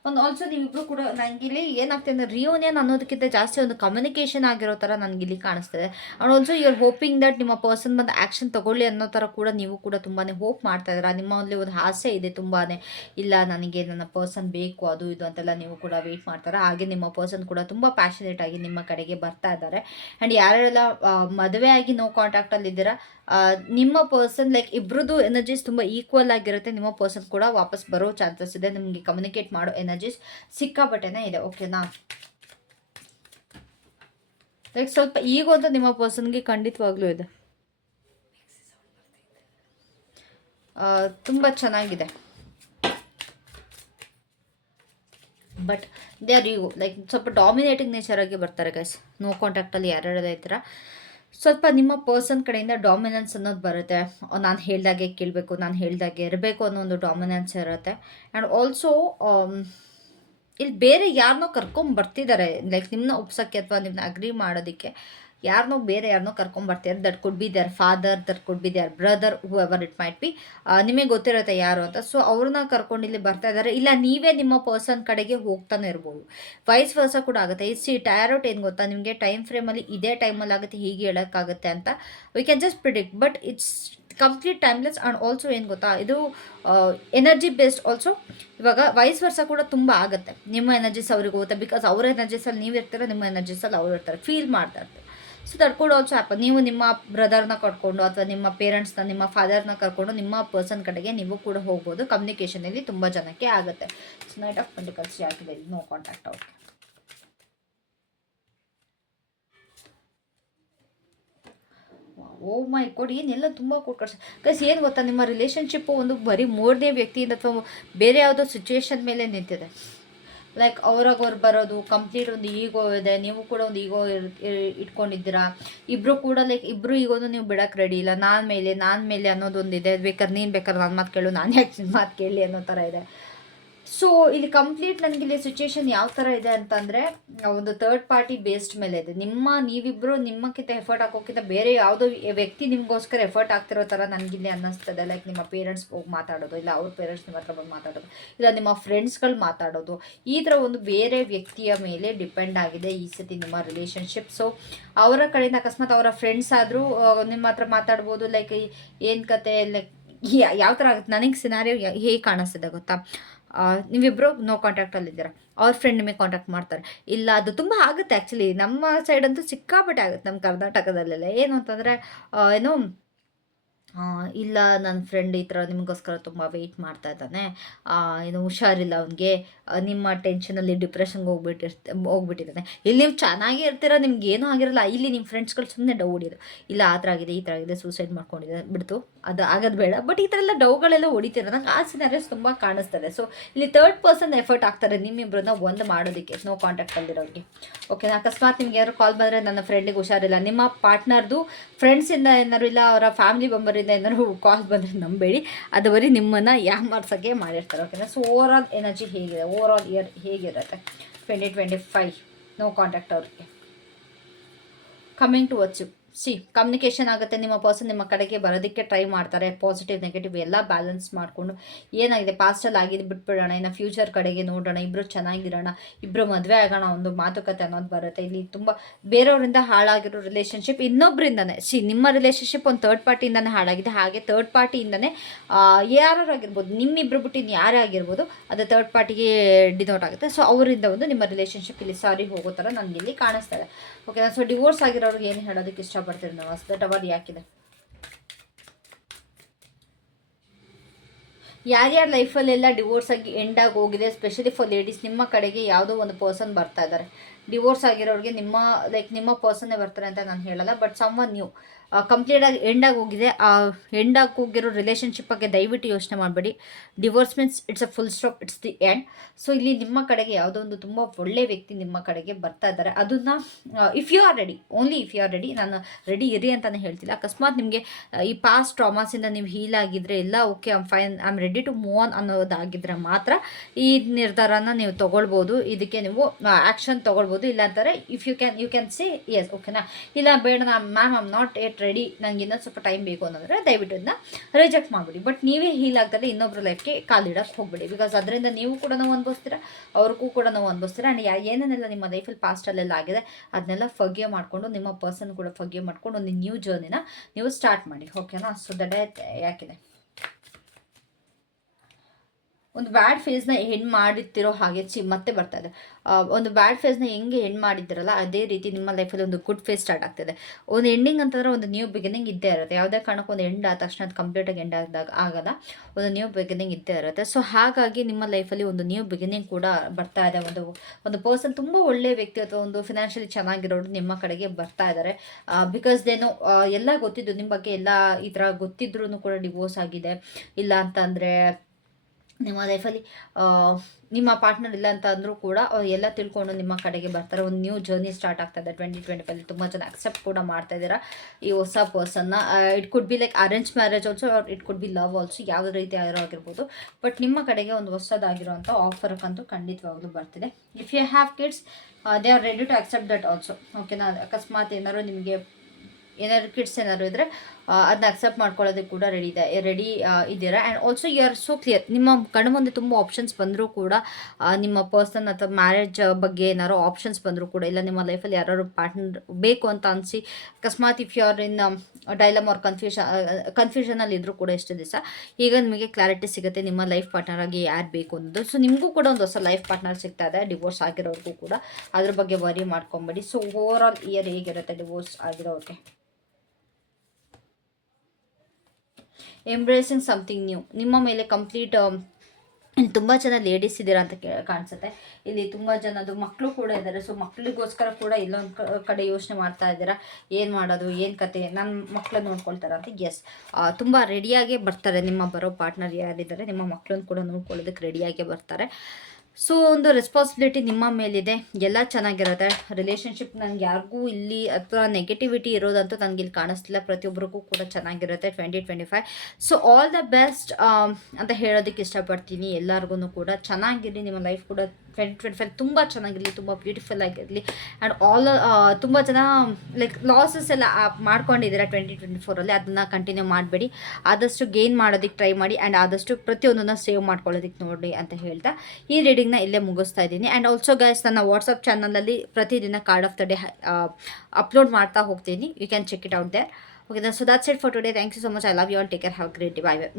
ಒಂದು ಆಲ್ಸೋ ನೀವಿಬ್ಬರು ಕೂಡ ನನಗಿಲ್ಲಿ ಏನಾಗ್ತಿದೆ ಅಂದರೆ ರಿಯೂನಿಯನ್ ಅನ್ನೋದಕ್ಕಿಂತ ಜಾಸ್ತಿ ಒಂದು ಕಮ್ಯುನಿಕೇಷನ್ ಆಗಿರೋ ಥರ ನನಗಿಲ್ಲಿ ಕಾಣಿಸ್ತದೆ. And also you are hoping that ನಿಮ್ಮ ಪರ್ಸನ್ ಬಂದು ಆ್ಯಕ್ಷನ್ ತೊಗೊಳ್ಳಿ ಅನ್ನೋ ಥರ ಕೂಡ ನೀವು ಕೂಡ ತುಂಬಾ ಹೋಪ್ ಮಾಡ್ತಾ ಇದ್ದೀರಾ. ನಿಮ್ಮಲ್ಲಿ ಒಂದು ಆಸೆ ಇದೆ ತುಂಬಾ, ಇಲ್ಲ ನನಗೆ ನನ್ನ ಪರ್ಸನ್ ಬೇಕು ಅದು ಇದು ಅಂತೆಲ್ಲ ನೀವು ಕೂಡ ವೆಯ್ಟ್ ಮಾಡ್ತಾರೆ. ಹಾಗೆ ನಿಮ್ಮ ಪರ್ಸನ್ ಕೂಡ ತುಂಬ ಪ್ಯಾಷನೇಟ್ ಆಗಿ ನಿಮ್ಮ ಕಡೆಗೆ ಬರ್ತಾ ಇದ್ದಾರೆ. ಆ್ಯಂಡ್ ಯಾರೆಲ್ಲ ಮದುವೆ ಆಗಿ ನೋ ಕಾಂಟ್ಯಾಕ್ಟಲ್ಲಿ ಇದ್ದೀರಾ, ನಿಮ್ಮ ಪರ್ಸನ್ ಲೈಕ್ ಇಬ್ರದ್ದು ಎನರ್ಜೀಸ್ ತುಂಬ ಈಕ್ವಲ್ ಆಗಿರುತ್ತೆ. ನಿಮ್ಮ ಪರ್ಸನ್ ಕೂಡ ವಾಪಸ್ ಬರೋ ಚಾನ್ಸಸ್ ಇದೆ. ನಿಮಗೆ ಕಮ್ಯುನಿಕೇಟ್ ಮಾಡೋ ಎನರ್ಜೀಸ್ ಸಿಕ್ಕಾಪಟ್ಟೆನೇ ಇದೆ. ಓಕೆನಾ? ಲೈಕ್ ಸ್ವಲ್ಪ ಈಗ ಅಂತ ನಿಮ್ಮ ಪರ್ಸನ್ಗೆ ಖಂಡಿತವಾಗ್ಲೂ ಇದೆ. ತುಂಬ ಚೆನ್ನಾಗಿದೆ. But they are you like ಸ್ವಲ್ಪ ಡಾಮಿನೇಟಿಂಗ್ ನೇಚರ್ ಆಗಿ ಬರ್ತಾರೆ ಗೈಸ್. ನೋ ಕಾಂಟ್ಯಾಕ್ಟಲ್ಲಿ ಯಾರ್ಯಾರೆಲ್ಲ ಇದ್ದೀರಾ ಸ್ವಲ್ಪ ನಿಮ್ಮ ಪರ್ಸನ್ ಕಡೆಯಿಂದ ಡಾಮಿನೆನ್ಸ್ ಅನ್ನೋದು ಬರುತ್ತೆ. ನಾನು ಹೇಳ್ದಾಗೆ ಕೇಳಬೇಕು, ನಾನು ಹೇಳ್ದಾಗೆ ಇರಬೇಕು ಅನ್ನೋ ಒಂದು ಡಾಮಿನೆನ್ಸ್ ಇರುತ್ತೆ. ಆ್ಯಂಡ್ ಆಲ್ಸೋ ಇಲ್ಲಿ ಬೇರೆ ಯಾರನ್ನೋ ಕರ್ಕೊಂಬರ್ತಿದ್ದಾರೆ ಲೈಕ್ ನಿಮ್ಮನ್ನ ಒಪ್ಸೋಕ್ಕೆ ಅಥವಾ ನಿಮ್ಮನ್ನ ಅಗ್ರಿ ಮಾಡೋದಕ್ಕೆ ಬೇರೆ ಯಾರನ್ನೋ ಕರ್ಕೊಂಬರ್ತಿದ್ದಾರೆ. That could be their father, that could be their brother, whoever it might be. ನಿಮಗೆ ಗೊತ್ತಿರುತ್ತೆ ಯಾರು ಅಂತ. ಸೊ ಅವ್ರನ್ನ ಕರ್ಕೊಂಡು ಇಲ್ಲಿ ಬರ್ತಾ ಇದ್ದಾರೆ. ಇಲ್ಲ ನೀವೇ ನಿಮ್ಮ ಪರ್ಸನ್ ಕಡೆಗೆ ಹೋಗ್ತಾನೆ ಇರ್ಬೋದು. ವೈಸ್ ವರ್ಸ ಕೂಡ ಆಗುತ್ತೆ. ಟ್ಯಾರೋಟ್ ಏನು ಗೊತ್ತಾ ನಿಮಗೆ, ಟೈಮ್ ಫ್ರೇಮಲ್ಲಿ ಇದೇ ಟೈಮಲ್ಲಿ ಆಗುತ್ತೆ ಹೀಗೆ ಹೇಳೋಕ್ಕಾಗುತ್ತೆ ಅಂತ we can just predict. But it's complete timeless. And also ಏನು ಗೊತ್ತಾ, ಇದು ಎನರ್ಜಿ ಬೇಸ್ಡ್ ಆಲ್ಸೋ. ಇವಾಗ ವೈಸ್ ವರ್ಸ ಕೂಡ ತುಂಬ ಆಗುತ್ತೆ. ನಿಮ್ಮ ಎನರ್ಜೀಸ್ ಅವ್ರಿಗೆ ಹೋಗುತ್ತೆ, ಬಿಕಾಸ್ ಅವರ ಎನರ್ಜೀಸಲ್ಲಿ ನೀವು ಇರ್ತೀರ, ನಿಮ್ಮ ಎನರ್ಜೀಸಲ್ಲಿ ಅವ್ರು ಇರ್ತಾರೆ, ಫೀಲ್ ಮಾಡ್ತಾ ಇರ್ತಾರೆ. So that could also happen. ನೀವು ನಿಮ್ಮ ಬ್ರದರ್ನ ಕರ್ಕೊಂಡು ಅಥವಾ ನಿಮ್ಮ ಪೇರೆಂಟ್ಸ್ನ, ನಿಮ್ಮ ಫಾದರ್ನ ಕರ್ಕೊಂಡು ನಿಮ್ಮ ಪರ್ಸನ್ ಕಡೆಗೆ ನೀವು ಕೂಡ ಹೋಗ್ಬೋದು. ಕಮ್ಯುನಿಕೇಷನಲ್ಲಿ ತುಂಬ ಜನಕ್ಕೆ ಆಗುತ್ತೆ. ಸೊ ನೈಟ್ ಆಫ್ ಪೆಂಟಿಕಲ್ಸ್ ಯಾಕಿದೆ, ನೋ ಕಾಂಟ್ಯಾಕ್ಟ್ ಅವ್ರಿಗೆ. ಓ ಮೈ ಗಾಡ್, ಏನೆಲ್ಲ ತುಂಬ ಕೊಟ್ಕೊಡ್ಸ ಗೈಸ್. ಏನು ಗೊತ್ತಾ, ನಿಮ್ಮ ರಿಲೇಷನ್ಶಿಪ್ಪು ಒಂದು ಬರೀ ಮೂರನೇ ವ್ಯಕ್ತಿಯಿಂದ ಅಥವಾ ಬೇರೆ ಯಾವುದೋ ಸಿಚುವೇಶನ್ ಮೇಲೆ ನಿಂತಿದೆ. ಲೈಕ್ ಅವ್ರಾಗವ್ರು ಬರೋದು ಕಂಪ್ಲೀಟ್ ಒಂದು ಈಗೋ ಇದೆ. ನೀವು ಕೂಡ ಒಂದು ಈಗೋ ಇಟ್ಕೊಂಡಿದ್ದೀರಾ. ಇಬ್ಬರು ಕೂಡ ಲೈಕ್ ಇಬ್ಬರು ಈಗೋದು ನೀವು ಬಿಡೋಕ್ಕೆ ರೆಡಿ ಇಲ್ಲ. ನಾನು ಮೇಲೆ ಅನ್ನೋದೊಂದಿದೆ. ಬೇಕಾದ್ರೆ ನೀನು ಬೇಕಾದ್ರೆ ನನ್ನ ಮಾತು ಕೇಳು, ನಾನು ಯಾಕೆ ನಿನ್ನ ಮಾತು ಕೇಳಿ ಅನ್ನೋ ಥರ ಇದೆ. ಸೊ ಇಲ್ಲಿ ಕಂಪ್ಲೀಟ್ ನನಗಿಲ್ಲಿ ಸಿಚುವೇಶನ್ ಯಾವ ಥರ ಇದೆ ಅಂತಂದರೆ ಒಂದು ಥರ್ಡ್ ಪಾರ್ಟಿ ಬೇಸ್ಡ್ ಮೇಲೆ ಇದೆ. ನೀವಿಬ್ಬರು ನಿಮ್ಮಕ್ಕಿಂತ ಎಫರ್ಟ್ ಹಾಕೋಕ್ಕಿಂತ ಬೇರೆ ಯಾವುದೋ ವ್ಯಕ್ತಿ ನಿಮಗೋಸ್ಕರ ಎಫರ್ಟ್ ಆಗ್ತಿರೋ ಥರ ನನಗಿಲ್ಲಿ ಅನ್ನಿಸ್ತದೆ. ಲೈಕ್ ನಿಮ್ಮ ಪೇರೆಂಟ್ಸ್ ಹೋಗಿ ಮಾತಾಡೋದು, ಇಲ್ಲ ಅವ್ರ ಪೇರೆಂಟ್ಸ್ ನಿಮ್ಮ ಹತ್ರ ಬಂದು ಮಾತಾಡೋದು, ಇಲ್ಲ ನಿಮ್ಮ ಫ್ರೆಂಡ್ಸ್ಗಳು ಮಾತಾಡೋದು, ಈ ಥರ ಒಂದು ಬೇರೆ ವ್ಯಕ್ತಿಯ ಮೇಲೆ ಡಿಪೆಂಡ್ ಆಗಿದೆ ಈ ಸತಿ ನಿಮ್ಮ ರಿಲೇಷನ್ಶಿಪ್. ಸೊ ಅವರ ಕಡೆಯಿಂದ ಅಕಸ್ಮಾತ್ ಅವರ ಫ್ರೆಂಡ್ಸ್ ಆದರೂ ನಿಮ್ಮ ಹತ್ರ ಮಾತಾಡ್ಬೋದು. ಲೈಕ್ ಏನು ಕತೆ, ಲೈಕ್ ಯಾವ ಥರ ಆಗುತ್ತೆ ನನಗೆ ಸಿನಾರಿಯೋ ಹೇಗೆ ಕಾಣಿಸ್ತಿದೆ ಗೊತ್ತಾ, ನೀವಿಬ್ಬರು ನೋ ಕಾಂಟ್ಯಾಕ್ಟಲ್ಲಿದ್ದೀರ, ಅವ್ರ ಫ್ರೆಂಡ್ ನಿಮಗೆ ಕಾಂಟ್ಯಾಕ್ಟ್ ಮಾಡ್ತಾರೆ. ಇಲ್ಲ ಅದು ತುಂಬ ಆಗುತ್ತೆ ಆ್ಯಕ್ಚುಲಿ. ನಮ್ಮ ಸೈಡಂತೂ ಸಿಕ್ಕಾಪಟ್ಟೆ ಆಗುತ್ತೆ, ನಮ್ಮ ಕರ್ನಾಟಕದಲ್ಲೆಲ್ಲ. ಏನು ಅಂತಂದರೆ ಏನು ಇಲ್ಲ ನನ್ನ ಫ್ರೆಂಡ್ ಈ ಥರ ನಿಮಗೋಸ್ಕರ ತುಂಬ ವೆಯ್ಟ್ ಮಾಡ್ತಾ ಇದ್ದಾನೆ, ಏನು ಹುಷಾರಿಲ್ಲ ಅವನಿಗೆ, ನಿಮ್ಮ ಟೆನ್ಷನಲ್ಲಿ ಡಿಪ್ರೆಷನ್ಗೆ ಹೋಗ್ಬಿಟ್ಟಿದ್ದಾನೆ. ಇಲ್ಲಿ ನೀವು ಚೆನ್ನಾಗೇ ಇರ್ತೀರ, ನಿಮ್ಗೆ ಏನೂ ಆಗಿರಲ್ಲ. ಇಲ್ಲಿ ನಿಮ್ಮ ಫ್ರೆಂಡ್ಸ್ಗಳು ಸುಮ್ಮನೆ ಡೌ ಹೊಡಿಯೋದು, ಇಲ್ಲ ಆ ಥರ ಆಗಿದೆ, ಈ ಥರ ಆಗಿದೆ, ಸೂಸೈಡ್ ಮಾಡ್ಕೊಂಡಿದೆ, ಬಿಡ್ತು, ಅದು ಆಗೋದು ಬೇಡ. ಬಟ್ ಈ ಥರ ಎಲ್ಲ ಡೌಗಳೆಲ್ಲ ಹೊಡಿತೀರ. ನಂಗೆ ಆ ಸಿನಾರಿಯೋಸ್ ತುಂಬ ಕಾಣಿಸ್ತದೆ. ಸೊ ಇಲ್ಲಿ ಥರ್ಡ್ ಪರ್ಸನ್ ಎಫರ್ಟ್ ಆಗ್ತಾರೆ ನಿಮ್ಮಿಬ್ಬರನ್ನ ಒಂದು ಮಾಡೋದಕ್ಕೆ ನೋ ಕಾಂಟ್ಯಾಕ್ಟಲ್ಲಿರೋರಿಗೆ. ಓಕೆನಾ? ಅಕಸ್ಮಾತ್ ನಿಮ್ಗೆ ಯಾರು ಕಾಲ್ ಬಂದರೆ ನನ್ನ ಫ್ರೆಂಡಿಗೆ ಹುಷಾರಿಲ್ಲ, ನಿಮ್ಮ ಪಾರ್ಟ್ನರ್ದು ಫ್ರೆಂಡ್ಸಿಂದ ಏನಾರು ಇಲ್ಲ ಅವರ ಫ್ಯಾಮಿಲಿ ಮೆಂಬರಿಂದ ಏನಾದ್ರು ಕಾಲ್ ಬಂದರೆ ನಂಬೇಡಿ, ಅದು ಬರೀ ನಿಮ್ಮನ್ನು ಯಾಮಾರ್ಸೋಕ್ಕೆ ಮಾಡಿರ್ತಾರೆ. ಓಕೆನಾ? ಸೊ ಓವರ್ ಆಲ್ ಎನರ್ಜಿ ಹೇಗಿದೆ, ಓವರ್ ಆಲ್ ಇಯರ್ ಹೇಗಿರುತ್ತೆ 2025 ನೋ ಕಾಂಟ್ಯಾಕ್ಟ್ ಅವ್ರಿಗೆ. Coming to watch you communication ಆಗುತ್ತೆ. ನಿಮ್ಮ ಪರ್ಸನ್ ನಿಮ್ಮ ಕಡೆಗೆ ಬರೋದಕ್ಕೆ ಟ್ರೈ ಮಾಡ್ತಾರೆ. ಪಾಸಿಟಿವ್ ನೆಗೆಟಿವ್ ಎಲ್ಲ ಬ್ಯಾಲೆನ್ಸ್ ಮಾಡಿಕೊಂಡು ಏನಾಗಿದೆ ಪಾಸ್ಟಲ್ಲಿ ಆಗಿದ್ದು ಬಿಟ್ಬಿಡೋಣ, ಇನ್ನು ಫ್ಯೂಚರ್ ಕಡೆಗೆ ನೋಡೋಣ, ಇಬ್ಬರು ಚೆನ್ನಾಗಿರೋಣ, ಇಬ್ಬರು ಮದುವೆ ಆಗೋಣ, ಒಂದು ಮಾತುಕತೆ ಅನ್ನೋದು ಬರುತ್ತೆ. ಇಲ್ಲಿ ತುಂಬ ಬೇರೆಯವರಿಂದ ಹಾಳಾಗಿರೋ ರಿಲೇಷನ್ಶಿಪ್ ಇನ್ನೊಬ್ಬರಿಂದನೇ, ನಿಮ್ಮ ರಿಲೇಷನ್ಶಿಪ್ ಒಂದು ಥರ್ಡ್ ಪಾರ್ಟಿಯಿಂದನೇ ಹಾಳಾಗಿದೆ. ಹಾಗೆ ಥರ್ಡ್ ಪಾರ್ಟಿಯಿಂದನೇ ಯಾರು ಆಗಿರ್ಬೋದು, ನಿಮ್ಮಿಬ್ಬರು ಬಿಟ್ಟು ಇನ್ನು ಯಾರೇ ಆಗಿರ್ಬೋದು, ಅದು ಥರ್ಡ್ ಪಾರ್ಟಿಗೆ ಡಿನೋಟ್ ಆಗುತ್ತೆ. ಸೊ ಅವರಿಂದ ಒಂದು ನಿಮ್ಮ ರಿಲೇಷನ್ಶಿಪ್ ಇಲ್ಲಿ ಸಾರಿ ಹೋಗೋ ಥರ ನನಗೆ ಇಲ್ಲಿ ಕಾಣಿಸ್ತಾ ಇದೆ. ಓಕೆ, ಸೊ ಡಿವೋರ್ಸ್ ಆಗಿರೋರಿಗೆ ಏನು ಹೇಳೋದಕ್ಕೆ ಇಷ್ಟಪಡ್ತೀರಿ ನಾವು? ದಟ್ ಅವರ್ ಯಾಕಿದೆ? ಯಾರ್ಯಾರ ಲೈಫಲ್ಲೆಲ್ಲ ಡಿವೋರ್ಸ್ ಆಗಿ ಎಂಡ್ ಆಗಿ ಹೋಗಿದೆ, ಸ್ಪೆಷಲಿ ಫಾರ್ ಲೇಡೀಸ್, ನಿಮ್ಮ ಕಡೆಗೆ ಯಾವುದೋ ಒಂದು ಪರ್ಸನ್ ಬರ್ತಾ ಇದ್ದಾರೆ. ಡಿವೋರ್ಸ್ ಆಗಿರೋರಿಗೆ ನಿಮ್ಮ ಪರ್ಸನ್ನೇ ಬರ್ತಾರೆ ಅಂತ ನಾನು ಹೇಳಲ್ಲ, ಬಟ್ ಸಮ್ ಒನ್ ನ್ಯೂ ಕಂಪ್ಲೀಟಾಗಿ ಎಂಡಾಗಿ ಹೋಗಿದೆ. ಆ ಎಂಡಾಗಿ ಹೋಗಿರೋ ರಿಲೇಷನ್ಶಿಪ್ ಬಗ್ಗೆ ದಯವಿಟ್ಟು ಯೋಚನೆ ಮಾಡಬೇಡಿ. Divorce means it's a full stop, it's the end. So ಇಲ್ಲಿ ನಿಮ್ಮ ಕಡೆಗೆ ಯಾವುದೋ ಒಂದು ತುಂಬ ಒಳ್ಳೆ ವ್ಯಕ್ತಿ ನಿಮ್ಮ ಕಡೆಗೆ ಬರ್ತಾ ಇದ್ದಾರೆ. ಅದನ್ನು if you are ready, only if you are ready, ನಾನು ರೆಡಿ ಇರಿ ಅಂತಲೇ ಹೇಳ್ತಿಲ್ಲ. ಅಕಸ್ಮಾತ್ ನಿಮಗೆ ಈ ಪಾಸ್ಟ್ ಟ್ರಾಮಾಸಿಂದ ನೀವು ಹೀಲ್ ಆಗಿದ್ರೆ, ಇಲ್ಲ okay I'm fine, I am ready to move on ಅನ್ನೋದಾಗಿದ್ದರೆ ಮಾತ್ರ ಈ ನಿರ್ಧಾರನ ನೀವು ತೊಗೊಳ್ಬೋದು. ಇದಕ್ಕೆ ನೀವು ಆ್ಯಕ್ಷನ್ ತೊಗೊಳ್ಬೋದು. ಇಲ್ಲ ಅಂತಾರೆ if you can say yes, ಓಕೆನಾ, ಇಲ್ಲ ಬೇಡ ma'am I'm not yet ready, ನನಗೆ ಇನ್ನೊಂದು ಸ್ವಲ್ಪ ಟೈಮ್ ಬೇಕು ಅನ್ನೋದ್ರೆ ದಯವಿಟ್ಟು ಇದನ್ನ ರಿಜೆಕ್ಟ್ ಮಾಡಿಬಿಡಿ. ಬಟ್ ನೀವೇ ಹೀಲ್ ಆಗ್ತಾರೆ ಇನ್ನೊಬ್ಬರ ಲೈಫ್ಗೆ ಕಾಲಿಡಕ್ಕೆ ಹೋಗ್ಬಿಡಿ. ಬಿಕಾಸ್ ಅದರಿಂದ ನೀವು ಕೂಡ ನೋವು ಅನುಭವಿಸ್ತೀರಾ, ಅವ್ರಿಗೂ ಕೂಡ ನೋವು ಅನುಭವಿಸ್ತೀರಾ. ಆ್ಯಂಡ್ ಏನೇನೆಲ್ಲ ನಿಮ್ಮ ಲೈಫಲ್ಲಿ ಪಾಸ್ಟಲ್ಲೆಲ್ಲ ಆಗಿದೆ ಅದನ್ನೆಲ್ಲ ಫರ್ಗಿವ್ ಮಾಡಿಕೊಂಡು, ನಿಮ್ಮ ಪರ್ಸನ್ ಕೂಡ ಫರ್ಗಿವ್ ಮಾಡ್ಕೊಂಡು ಒಂದು ನ್ಯೂ ಜರ್ನಿನ ನೀವು ಸ್ಟಾರ್ಟ್ ಮಾಡಿ. ಓಕೆನಾ? ಸೊ ದಟ್ ಯಾಕಿದೆ ಒಂದು ಬ್ಯಾಡ್ ಫೇಸ್ನ ಹೆಣ್ಣು ಮಾಡಿರ್ತಿರೋ ಹಾಗೆ ಮತ್ತೆ ಬರ್ತಾ ಇದೆ. ಒಂದು ಬ್ಯಾಡ್ ಫೇಸ್ನ ಹೆಂಗೆ ಹೆಣ್ಣು ಮಾಡಿದ್ದೀರಲ್ಲ ಅದೇ ರೀತಿ ನಿಮ್ಮ ಲೈಫಲ್ಲಿ ಒಂದು ಗುಡ್ ಫೇಸ್ ಸ್ಟಾರ್ಟ್ ಆಗ್ತಿದೆ. ಒಂದು ಎಂಡಿಂಗ್ ಅಂತಂದರೆ ಒಂದು ನ್ಯೂ ಬಿಗಿನಿಂಗ್ ಇದ್ದೇ ಇರುತ್ತೆ. ಯಾವುದೇ ಕಾರಣಕ್ಕೆ ಒಂದು ಎಂಡ್ ಆದ ತಕ್ಷಣ ಅದು ಕಂಪ್ಲೀಟಾಗಿ ಎಂಡ್ ಆಗದ ಒಂದು ನ್ಯೂ ಬಿಗಿನಿಂಗ್ ಇದ್ದೇ ಇರುತ್ತೆ. ಸೊ ಹಾಗಾಗಿ ನಿಮ್ಮ ಲೈಫಲ್ಲಿ ಒಂದು ನ್ಯೂ ಬಿಗಿನಿಂಗ್ ಕೂಡ ಬರ್ತಾ ಇದೆ. ಒಂದು ಪರ್ಸನ್ ತುಂಬ ಒಳ್ಳೆಯ ವ್ಯಕ್ತಿ ಅಥವಾ ಒಂದು ಫಿನಾನ್ಷಿಯಲಿ ಚೆನ್ನಾಗಿರೋರು ನಿಮ್ಮ ಕಡೆಗೆ ಬರ್ತಾ ಇದ್ದಾರೆ. ಬಿಕಾಸ್ ದೇನೋ ಎಲ್ಲ ಗೊತ್ತಿದ್ದು ನಿಮ್ಮ ಬಗ್ಗೆ, ಎಲ್ಲ ಈ ಥರ ಗೊತ್ತಿದ್ರೂ ಕೂಡ ಡಿವೋರ್ಸ್ ಆಗಿದೆ. ಇಲ್ಲ ಅಂತಂದರೆ ನಿಮ್ಮ ಲೈಫಲ್ಲಿ ನಿಮ್ಮ ಪಾರ್ಟ್ನರ್ ಇಲ್ಲ ಅಂತ ಅಂದರೂ ಕೂಡ ಎಲ್ಲ ತಿಳ್ಕೊಂಡು ನಿಮ್ಮ ಕಡೆಗೆ ಬರ್ತಾರೆ. ಒಂದು ನ್ಯೂ ಜರ್ನಿ ಸ್ಟಾರ್ಟ್ ಆಗ್ತಾಯಿದೆ 2025. ತುಂಬ ಜನ ಅಕ್ಸೆಪ್ಟ್ ಕೂಡ ಮಾಡ್ತಾ ಇದ್ದೀರಾ ಈ ಹೊಸ ಪರ್ಸನ್ನ. It could be like arrange marriage also, or it could be love also, ಯಾವುದೇ ರೀತಿ ಆಗಿರ್ಬೋದು. ಬಟ್ ನಿಮ್ಮ ಕಡೆಗೆ ಒಂದು ಹೊಸದಾಗಿರೋಂಥ ಆಫರ್ಗಂತೂ ಖಂಡಿತವಾಗ್ಲೂ ಬರ್ತಿದೆ. If you have kids they are ready to accept that also. ಓಕೆನಾ? ಅಕಸ್ಮಾತ್ ಏನಾದ್ರು ನಿಮಗೆ ಕಿಡ್ಸ್ ಏನಾದ್ರು ಇದ್ದರೆ ಅದನ್ನ ಅಕ್ಸೆಪ್ಟ್ ಮಾಡ್ಕೊಳ್ಳೋದಕ್ಕೆ ಕೂಡ ರೆಡಿ ಇದ್ದೀರಾ. And also you are so clear. ನಿಮ್ಮ ಕಣ್ಣು ಮುಂದೆ ತುಂಬ ಆಪ್ಷನ್ಸ್ ಬಂದರೂ ಕೂಡ, ನಿಮ್ಮ ಪರ್ಸನ್ ಅಥವಾ ಮ್ಯಾರೇಜ್ ಬಗ್ಗೆ ಏನಾರೋ ಆಪ್ಷನ್ಸ್ ಬಂದರೂ ಕೂಡ, ಇಲ್ಲ ನಿಮ್ಮ ಲೈಫಲ್ಲಿ ಯಾರು ಪಾರ್ಟ್ನರ್ ಬೇಕು ಅಂತ ಅನಿಸಿ ಅಕಸ್ಮಾತ್ if you are in dilemma or ಕನ್ಫ್ಯೂಷನಲ್ಲಿ ಇದ್ದರೂ ಕೂಡ ಎಷ್ಟು ದಿವಸ ಈಗ ನಿಮಗೆ ಕ್ಲಾರಿಟಿ ಸಿಗುತ್ತೆ ನಿಮ್ಮ ಲೈಫ್ ಪಾರ್ಟ್ನರ್ ಆಗಿ ಯಾರು ಬೇಕು ಅನ್ನೋದು. ಸೊ ನಿಮಗೂ ಕೂಡ ಒಂದು ಹೊಸ ಲೈಫ್ ಪಾರ್ಟ್ನರ್ ಸಿಗ್ತಾ ಇದೆ. ಡಿವೋರ್ಸ್ ಆಗಿರೋರ್ಗೂ ಕೂಡ ಅದ್ರ ಬಗ್ಗೆ ವರಿ ಮಾಡ್ಕೊಂಬೇಡಿ. ಸೊ ಓವರ್ ಆಲ್ ಇಯರ್ ಹೇಗಿರುತ್ತೆ ಡಿವೋರ್ಸ್ ಆಗಿರೋರಿಗೆ? Embracing something new. ನಿಮ್ಮ ಮೇಲೆ ಕಂಪ್ಲೀಟ್ ತುಂಬ ಜನ ಲೇಡೀಸ್ ಇದ್ದೀರಾ ಅಂತ ಕಾಣಿಸುತ್ತೆ. ಇಲ್ಲಿ ತುಂಬ ಜನದು ಮಕ್ಕಳು ಕೂಡ ಇದ್ದಾರೆ. ಸೊ ಮಕ್ಕಳಿಗೋಸ್ಕರ ಕೂಡ ಇಲ್ಲೊಂದು ಕಡೆ ಯೋಚನೆ ಮಾಡ್ತಾ ಇದ್ದೀರಾ, ಏನು ಮಾಡೋದು, ಏನು ಕತೆ, ನನ್ನ ಮಕ್ಕಳನ್ನ ನೋಡ್ಕೊಳ್ತಾರೆ ಅಂತ. ಎಸ್, ತುಂಬ ರೆಡಿಯಾಗೇ ಬರ್ತಾರೆ. ನಿಮ್ಮ ಬರೋ ಪಾರ್ಟ್ನರ್ ಯಾರಿದ್ದಾರೆ ನಿಮ್ಮ ಮಕ್ಕಳನ್ನ ಕೂಡ ನೋಡ್ಕೊಳ್ಳೋದಕ್ಕೆ ರೆಡಿಯಾಗೇ ಬರ್ತಾರೆ. ಸೊ ಒಂದು ರೆಸ್ಪಾನ್ಸಿಬಿಲಿಟಿ ನಿಮ್ಮ ಮೇಲಿದೆ. ಎಲ್ಲ ಚೆನ್ನಾಗಿರುತ್ತೆ. ರಿಲೇಷನ್ಶಿಪ್ ನನಗೆ ಯಾರಿಗೂ ಇಲ್ಲಿ ಅಥವಾ ನೆಗೆಟಿವಿಟಿ ಇರೋದಂತೂ ನನಗೆ ಇಲ್ಲಿ ಕಾಣಿಸ್ತಿಲ್ಲ. ಪ್ರತಿಯೊಬ್ಬರಿಗೂ ಕೂಡ ಚೆನ್ನಾಗಿರುತ್ತೆ 2025. ಸೊ ಆಲ್ ದ ಬೆಸ್ಟ್ ಅಂತ ಹೇಳೋದಕ್ಕೆ ಇಷ್ಟಪಡ್ತೀನಿ. ಎಲ್ಲರಿಗೂ ಕೂಡ ಚೆನ್ನಾಗಿರಲಿ. ನಿಮ್ಮ ಲೈಫ್ ಕೂಡ 2025 ತುಂಬ ಚೆನ್ನಾಗಿರಲಿ, ತುಂಬ ಬ್ಯೂಟಿಫುಲ್ ಆಗಿರಲಿ. ಆ್ಯಂಡ್ ತುಂಬ ಜನ ಲೈಕ್ ಲಾಸಸ್ ಎಲ್ಲ ಮಾಡ್ಕೊಂಡಿದ್ದೀರಾ 2024ಅಲ್ಲಿ, ಅದನ್ನು ಕಂಟಿನ್ಯೂ ಮಾಡಬೇಡಿ. ಆದಷ್ಟು ಗೇನ್ ಮಾಡೋದಕ್ಕೆ ಟ್ರೈ ಮಾಡಿ. ಆ್ಯಂಡ್ ಆದಷ್ಟು ಪ್ರತಿಯೊಂದನ್ನು ಸೇವ್ ಮಾಡ್ಕೊಳ್ಳೋದಕ್ಕೆ ನೋಡಿ ಅಂತ ಹೇಳ್ತಾ ಈ ರೀಡಿಂಗ್ನ ಇಲ್ಲೇ ಮುಗಿಸ್ತಾ ಇದ್ದೀನಿ. ಆ್ಯಂಡ್ ಆಲ್ಸೋ ಗೈಸ್, ನನ್ನ ವಾಟ್ಸಪ್ ಚಾನಲಲ್ಲಿ ಪ್ರತಿದಿನ card of the day upload ಮಾಡ್ತಾ ಹೋಗ್ತೀನಿ. You can check it out there. Okay, so that's it for today. Thank you so much. I love you all. Take care. Have a great day. Bye by.